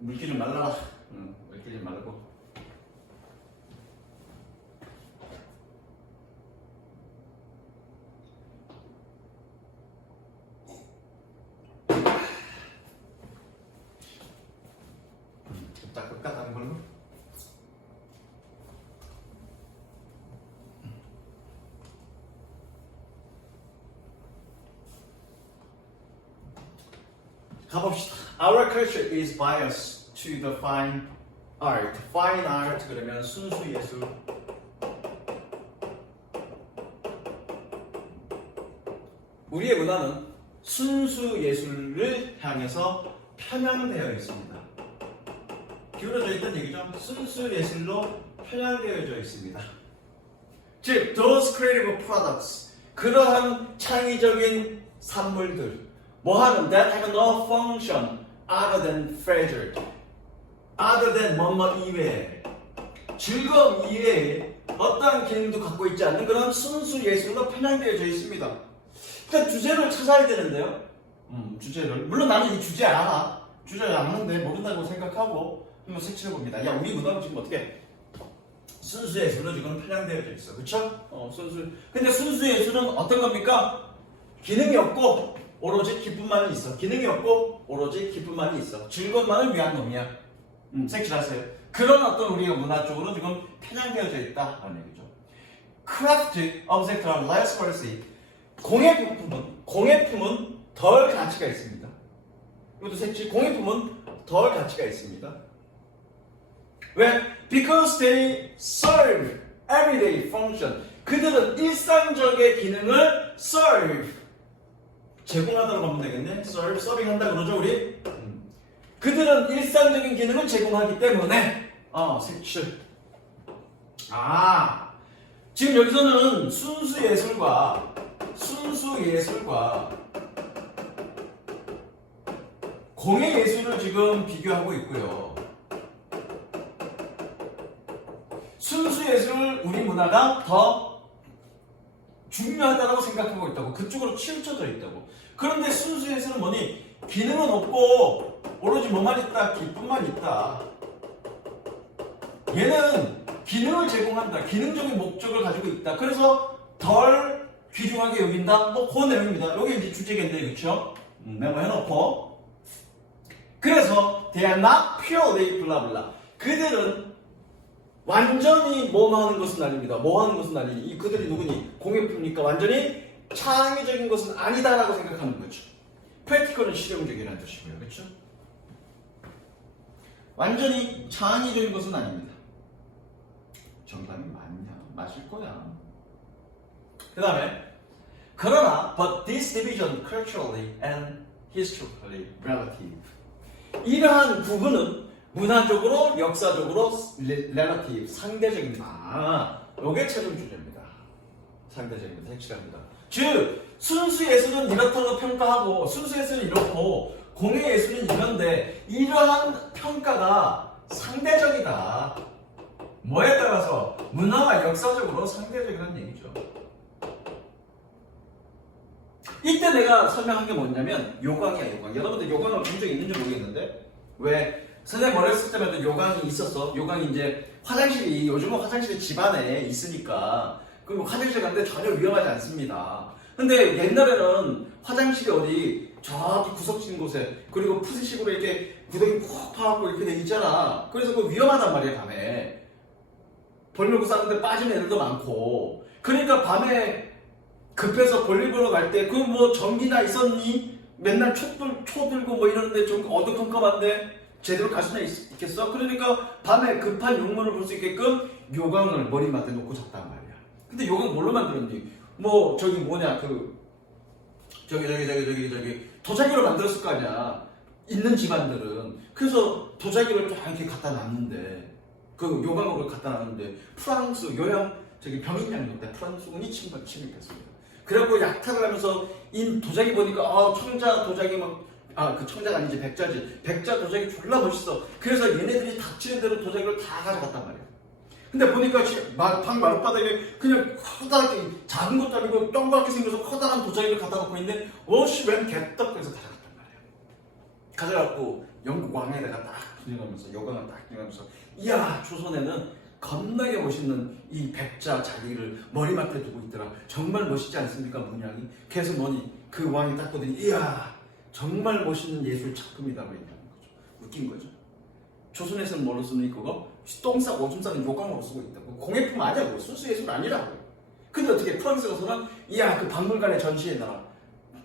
물기 좀 말라라. 물기 좀 말고. 딱 끝까지 걸로. 가봅시다. Our culture is biased to the fine art. Fine art 그러면 순수 예술. 우리의 문화는 순수 예술을 향해서 편향되어 있습니다. 기울어져 있던 얘기죠. 순수 예술로 편향되어져 있습니다. 즉, those creative products, 그러한 창의적인 산물들, 뭐하는 that have no function other than pleasure, other than 뭐뭐 이외에, 즐거움 이외에 어떠한 기능도 갖고 있지 않는 그런 순수 예술로 편향되어져 있습니다. 일단 주제를 찾아야 되는데요. 주제를. 물론 나는 이 주제 알아. 주제 아는데 모른다고 생각하고 한번 색칠해봅니다. 야, 우리 문화는 지금 어떻게 순수 예술로 지금 편향되어져 있어. 그쵸? 순수. 근데 순수 예술은 어떤 겁니까? 기능이 없고 오로지 기쁨만이 있어. 기능이 없고 오로지 기쁨만이 있어. 즐거움만을 위한 놈이야. 색칠하세요. 그런 어떤 우리가 문화 쪽으로 지금 편향되어져 있다라는 얘기죠. Craft object are less worthy. 공예품은 덜 가치가 있습니다. 이것도 색칠. 공예품은 덜 가치가 있습니다. 왜? Because they serve everyday function. 그들은 일상적의 기능을 serve. 제공하다고 하면 되겠네. serve, 서빙한다 그러죠, 우리? 그들은 일상적인 기능을 제공하기 때문에 색칠. 지금 여기서는 순수 예술과 공예 예술을 지금 비교하고 있고요. 순수 예술을 우리 문화가 더 중요하다고 생각하고 있다고. 그쪽으로 치우쳐져 있다고. 그런데 순수 예술은 뭐니? 기능은 없고 오로지 뭐만 있다? 기쁨만 있다. 얘는 기능을 제공한다. 기능적인 목적을 가지고 있다. 그래서 덜 귀중하게 여긴다. 그 내용입니다. 여기 이제 주제겠네요. 그쵸? 메모해놓고. 그래서 they are not purely blah blah. 그들은 완전히 뭐 하는 것은 아닙니다. 뭐 하는 것은 아니니. 그들이 누구니? 공예품이니까 완전히 창의적인 것은 아니다라고 생각하는 거죠. practical은 실용적이라는 뜻이고요. 그렇죠? 완전히 창의적인 것은 아닙니다. 정답이 맞냐? 맞을 거야. 그 다음에 그러나 but this division culturally and historically relative. 이러한 구분은 문화적으로, 역사적으로 relative, 상대적입니다. 요게 최종 주제입니다. 상대적입니다. 색칠합니다. 즉 순수 예술은 이렇다고 평가하고 순수 예술은 이렇고 공예 예술은 이런데 이러한 평가가 상대적이다. 뭐에 따라서? 문화와 역사적으로 상대적이라는 얘기죠. 이때 내가 설명한 게 뭐냐면 요강이야, 요강. 여러분들 요강을 본 적 있는지 모르겠는데 왜 선생님 어렸을 때마다 요강이 있었어. 요강이 이제 화장실이 요즘은 화장실이 집안에 있으니까 그리고 화장실 가는데 전혀 위험하지 않습니다. 근데 옛날에는 화장실이 어디 저기 구석진 곳에 그리고 푸시식으로 이렇게 구덩이 푹 파갖고 이렇게 돼 있잖아. 그래서 그 위험하단 말이야, 밤에. 벌 물고 싸는데 빠지는 애들도 많고. 그러니까 밤에 급해서 볼일 보러 갈 때 그 뭐 전기나 있었니? 맨날 초 들고 뭐 이러는데 좀 어두컴컴한데 제대로 갈 수는 있겠어? 그러니까 밤에 급한 용문을 볼 수 있게끔 요강을 머리맡에 놓고 잤단 말이야. 근데 요강 뭘로 만들었니? 뭐 저기 뭐냐 저기 도자기로 만들었을 거 아니야. 있는 집안들은. 그래서 도자기를 쫙 이렇게 갖다 놨는데 그 요강으로 갖다 놨는데 프랑스 요양 저기 병인양도 때 프랑스군이 침입했습니다. 그래갖고 약탈을 하면서 이 도자기 보니까 청자 도자기 그 청자가 아니지 백자지. 백자 도자기 졸라 멋있어. 그래서 얘네들이 닥치는 대로 도자기를 다 가져갔단 말이야. 근데 보니까 방 마룻바닥에 그냥 커다랗게 작은 것도 아니고 동그랗게 생겨서 커다란 도자기를 갖다 놓고 있는데 어씨 웬 개떡 그래서 가져갔단 말이야. 가져갖고 영국 왕에다가 딱 기념하면서 요강을 딱 기념하면서 이야 조선에는 겁나게 멋있는 이 백자 자기를 머리맡에 두고 있더라. 정말 멋있지 않습니까 문양이? 그래서 뭐니 그 왕이 딱 보더니 이야 정말 멋있는 예술 작품이다 뭐 이러는 거죠. 웃긴 거죠. 조선에서는 뭐로 쓰니 그거? 똥 싸고 오줌 싸는 요강으로 쓰고 있다고. 공예품 아니야 그거. 순수 예술 아니라고. 근데 어떻게 프랑스 가서는 이야 그 박물관에 전시해놔라.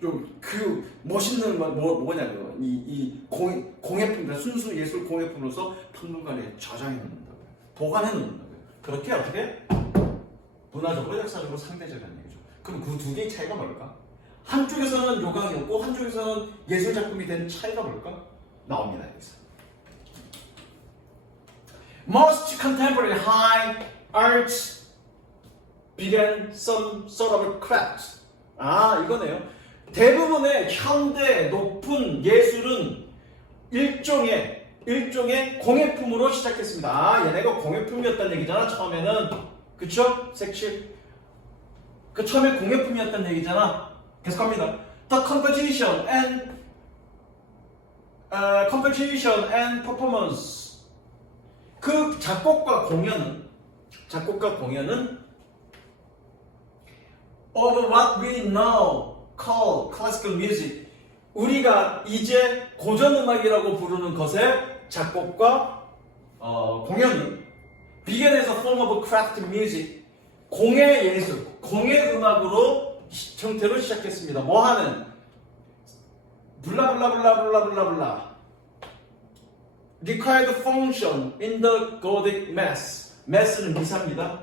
좀 그 멋있는 뭐냐고요. 이 공예품 순수 예술 공예품으로서 박물관에 저장해 놓는다고요. 보관해 놓는다고요. 그렇게 어떻게 문화적으로 역사적으로 상대적이라는 얘기죠. 그럼 그 두 개의 차이가 뭘까? 한쪽에서는 요강이었고 한쪽에서는 예술 작품이 된 차이가 뭘까? 나옵니다 여기서. Most contemporary high arts began some sort of craft. 이거네요. 대부분의 현대 높은 예술은 일종의 일종의 공예품으로 시작했습니다. 아, 얘네가 공예품이었다는 얘기잖아, 처음에는. 그쵸? 색칠. 그 처음에 공예품이었다는 얘기잖아. 계속합니다. The competition and performance. 그 작곡과 공연은 of what we now call classical music. 우리가 이제 고전음악이라고 부르는 것의 작곡과 공연은 began as a form of craft music. 공예 예술, 공예 음악으로 형태로 시작했습니다. 뭐 하는? 블라블라블라블라블라블라. Required function in the Gothic mass. mass는 미사입니다.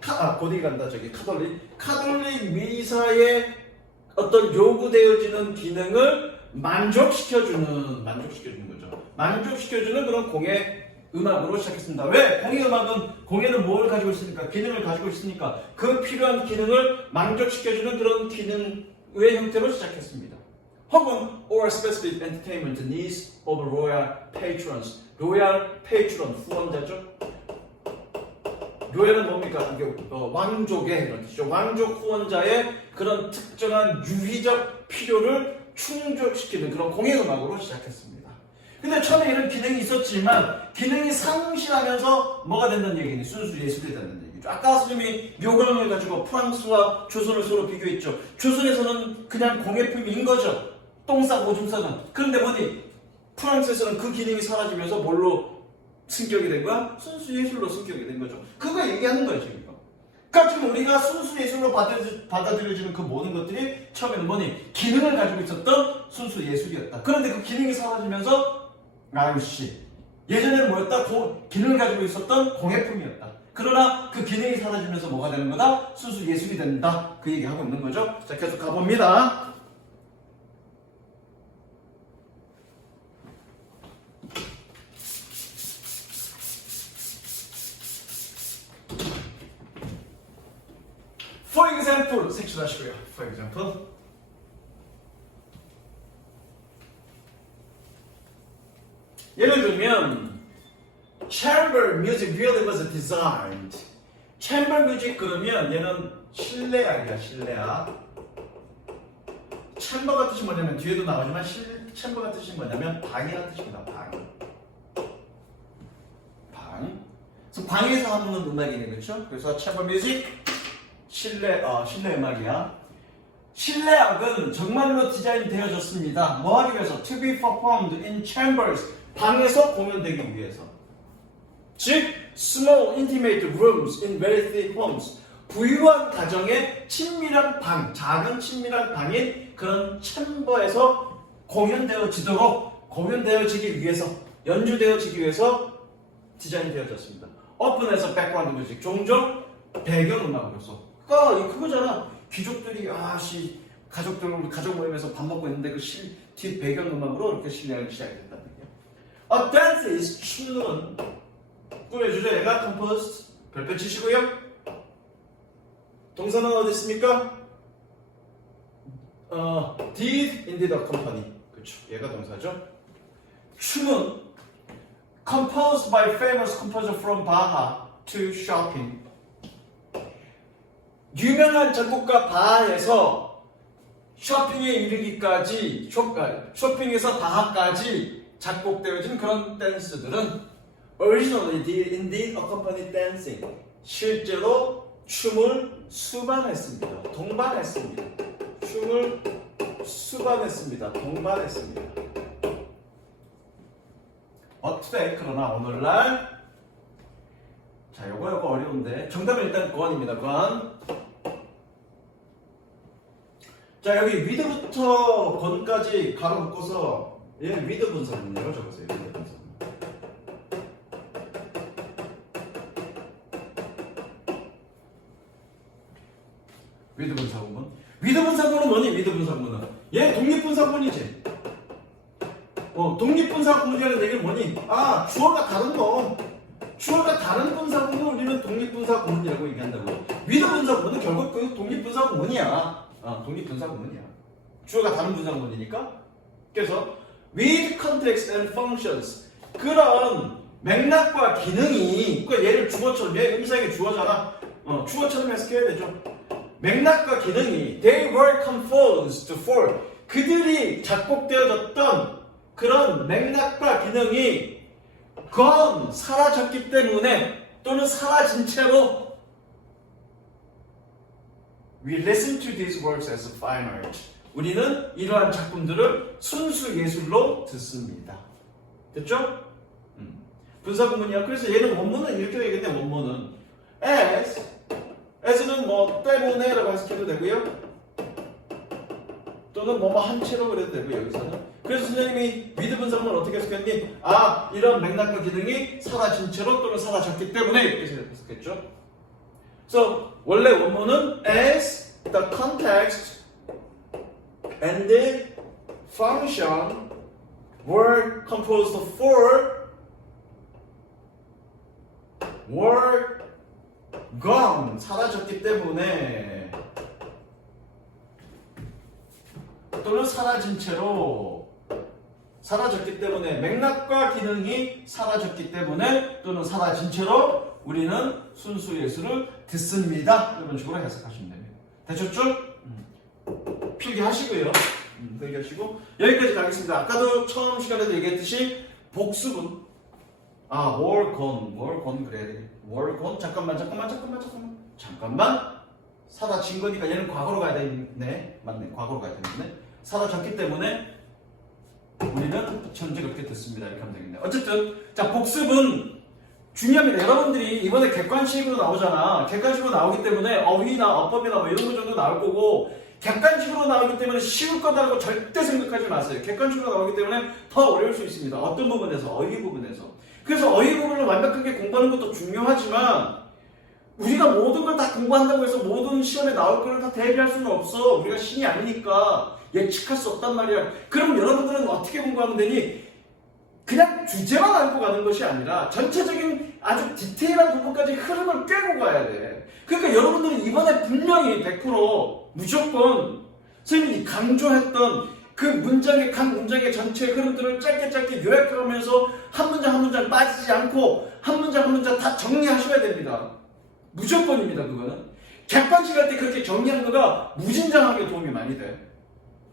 고딕이 간다, 저기 카톨릭 미사에 어떤 요구되어지는 기능을 만족시켜주는 거죠. 만족시켜주는 그런 공예 음악으로 시작했습니다. 왜? 공예는 뭘 가지고 있으니까? 기능을 가지고 있으니까 그 필요한 기능을 만족시켜주는 그런 기능의 형태로 시작했습니다. 혹은 or specific entertainment needs of royal patrons. royal patron 후원자죠. 로얄은 뭡니까? 이게 왕족의 이런 뜻이죠. 왕족 후원자의 그런 특정한 유희적 필요를 충족시키는 그런 공예음악으로 시작했습니다. 근데 처음에 이런 기능이 있었지만 기능이 상실하면서 뭐가 된다는 얘기는 순수 예술이 된다는 얘기죠. 아까 선생님이 묘강을 가지고 프랑스와 조선을 서로 비교했죠. 조선에서는 그냥 공예품인 거죠. 똥 싸고 오줌 싸는. 그런데 뭐니? 프랑스에서는 그 기능이 사라지면서 뭘로 승격이 된 거야? 순수 예술로 승격이 된 거죠. 그거 얘기하는 거예요, 지금. 그러니까 지금 우리가 순수 예술로 받아들여지는 그 모든 것들이 처음에는 뭐니? 기능을 가지고 있었던 순수 예술이었다. 그런데 그 기능이 사라지면서 아유씨, 예전에는 뭐였다? 기능을 가지고 있었던 공예품이었다. 그러나 그 기능이 사라지면서 뭐가 되는 거다? 순수 예술이 된다. 그 얘기하고 있는 거죠. 자, 계속 가봅니다. For example, 색칠하시고요. For example, 예를 들면 chamber music really was designed. chamber music 그러면 얘는 실내악이야, 실내악. 챔버가 뜻이 뭐냐면 뒤에도 나오지만 챔버가 뜻이 뭐냐면 방이라는 뜻입니다. 방. 그래서 방에서 하는 음악이네, 그렇죠? 그래서 chamber music 실내 음악이야. 실내악은 정말로 디자인되어졌습니다. 뭐 하기 위해서? To be performed in chambers. 방에서 공연되기 위해서. 즉, small intimate rooms in wealthy homes. 부유한 가정의 친밀한 방, 작은 친밀한 방인 그런 챔버에서 공연되어지기 위해서, 연주되어지기 위해서 디자인되어졌습니다. 오픈해서 백그라운드 뮤직, 종종 배경음악으로서. 그러니까 그거잖아. 귀족들이 가족 모임에서 밥 먹고 있는데 그 뒤 배경음악으로 이렇게 실내를 시작했다는 얘기야. A dance is 춤은 꾸며주죠. 얘가 composed 별표 치시고요. 동사는 어디 있습니까? did indeed accompany. 그렇죠. 얘가 동사죠. 춤은 composed by famous composer from Baha to Chopin. 유명한 작곡가 바하에서 쇼핑에 이르기까지 쇼핑에서 바하까지 작곡되어진 그런 댄스들은 originally did indeed accompany dancing. 실제로 춤을 수반했습니다. 동반했습니다. 춤을 수반했습니다. 동반했습니다. today 그러나 오늘날 자, 요거 어려운데 정답은 일단 권입니다. 권. 자, 여기 with부터 권까지 가로 묶어서 얘는 with 분사문이라고 적으세요. with 분사문. with 분사구문. with 분사구문은 뭐니? with 분사구문은 얘 독립분사구문이지. 독립분사구문이라는 얘기는 뭐니? 주어가 다른 거. 주어가 다른 분사구문을 우리는 독립분사구문이라고 얘기한다고. with 분사구문은 결국 그 독립분사구문이야. 독립분사구문이야. 주어가 다른 분사구문이니까. 그래서 with context and functions. 그런 맥락과 기능이, 그 얘를 주어처럼, 얘 음성이 주어잖아. 주어처럼 해석해야 되죠. 맥락과 기능이 they were composed for, 그들이 작곡되어졌던 그런 맥락과 기능이 gone, 사라졌기 때문에, 또는 사라진 채로 we listen to these works as fine art. 우리는 이러한 작품들을 순수 예술로 듣습니다. 됐죠? 분사구문이야. 그래서 얘는 원문은 이렇게 되겠네. 원문은 as는 뭐 때문에라고 해석해도 되고요. 또는 뭐뭐 한 채로 그래도 되고 여기서는. 그래서 선생님이 with 분사구문 어떻게 해석했니? 아, 이런 맥락과 기능이 사라진 채로 또는 사라졌기 때문에 이렇게 해석했죠. 그래서 원래 원문은 as the context and the function were composed for were gone, 사라졌기 때문에, 또는 사라진 채로, 사라졌기 때문에, 맥락과 기능이 사라졌기 때문에, 또는 사라진 채로 우리는 순수 예술을 듣습니다. 이런 식으로 해석하시면 됩니다. 되셨죠? 필기하시고요. 필기하시고 여기까지 가겠습니다. 아까도 처음 시간에도 얘기했듯이 복습은 were gone 그래야 되겠다. were gone. 잠깐만 사라진 거니까 얘는 과거로 가야 되겠네. 맞네, 과거로 가야 되겠네. 사라졌기 때문에 우리는 현재 그렇게 듣습니다. 이렇게 하면 되겠네. 어쨌든 자, 복습은 중요합니다. 여러분들이 이번에 객관식으로 나오잖아. 객관식으로 나오기 때문에 어휘나 어법이나 뭐 이런 거 정도 나올 거고, 객관식으로 나오기 때문에 쉬울 거다라고 절대 생각하지 마세요. 객관식으로 나오기 때문에 더 어려울 수 있습니다. 어떤 부분에서? 어휘 부분에서. 그래서 어휘 부분을 완벽하게 공부하는 것도 중요하지만, 우리가 모든 걸 다 공부한다고 해서 모든 시험에 나올 걸 다 대비할 수는 없어. 우리가 신이 아니니까 예측할 수 없단 말이야. 그럼 여러분들은 어떻게 공부하면 되니? 그냥 주제만 알고 가는 것이 아니라 전체적인 아주 디테일한 부분까지 흐름을 꿰고 가야 돼. 그러니까 여러분들은 이번에 분명히 100% 무조건 선생님이 강조했던 그 문장의 각 문장의 전체 흐름들을 짧게 요약하면서 한 문장 빠지지 않고 한 문장 다 정리하셔야 됩니다. 무조건입니다. 그거는 객관식 할 때 그렇게 정리하는 거가 무진장하게 도움이 많이 돼.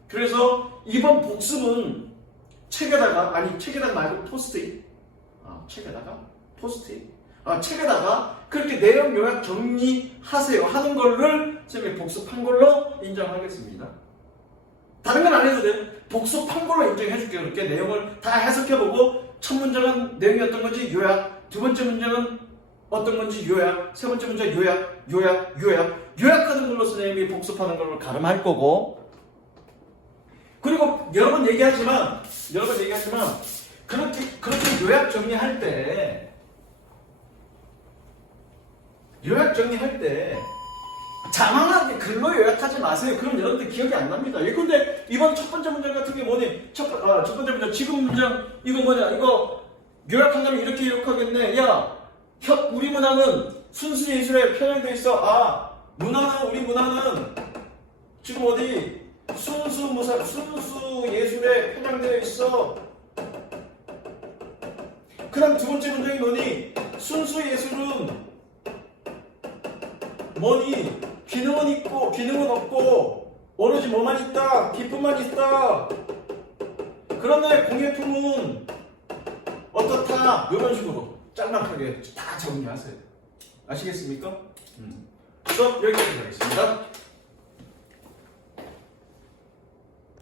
그래서 이번 복습은 책에다가 말고 포스트잇, 책에다가 그렇게 내용 요약 정리하세요 하는 거를 선생님이 복습한 걸로 인정하겠습니다. 다른 건 안 해도 돼. 복습한 걸로 인정해줄게요. 그렇게 내용을 다 해석해보고, 첫 문장은 내용이 어떤 건지 요약, 두 번째 문장은 어떤 건지 요약, 세 번째 문장 요약하는 걸로 선생님이 복습하는 걸로 가름할 거고, 그리고 여러 번 얘기하지만 그렇게 요약 정리할 때 장황하게 글로 요약하지 마세요. 그럼 여러분들 기억이 안 납니다. 예컨대 이번 첫 번째 문장 같은 게 뭐니? 첫 번째 문장, 지금 문장 이거 뭐냐? 이거 요약한다면 이렇게 요약하겠네. 야, 우리 문화는 순수 예술에 편향되어 있어. 우리 문화는 지금 어디 순수 예술에 편향되어 있어. 그 다음 두 번째 문장이 뭐니? 순수 예술은 뭐니? 기능은 있고 기능은 없고 오로지 뭐만 있다? 기쁨만 있다. 그런데 공예품은 어떻다? 이런 식으로 짤막하게 다 정리하세요. 아시겠습니까? 수업 여기까지 하겠습니다.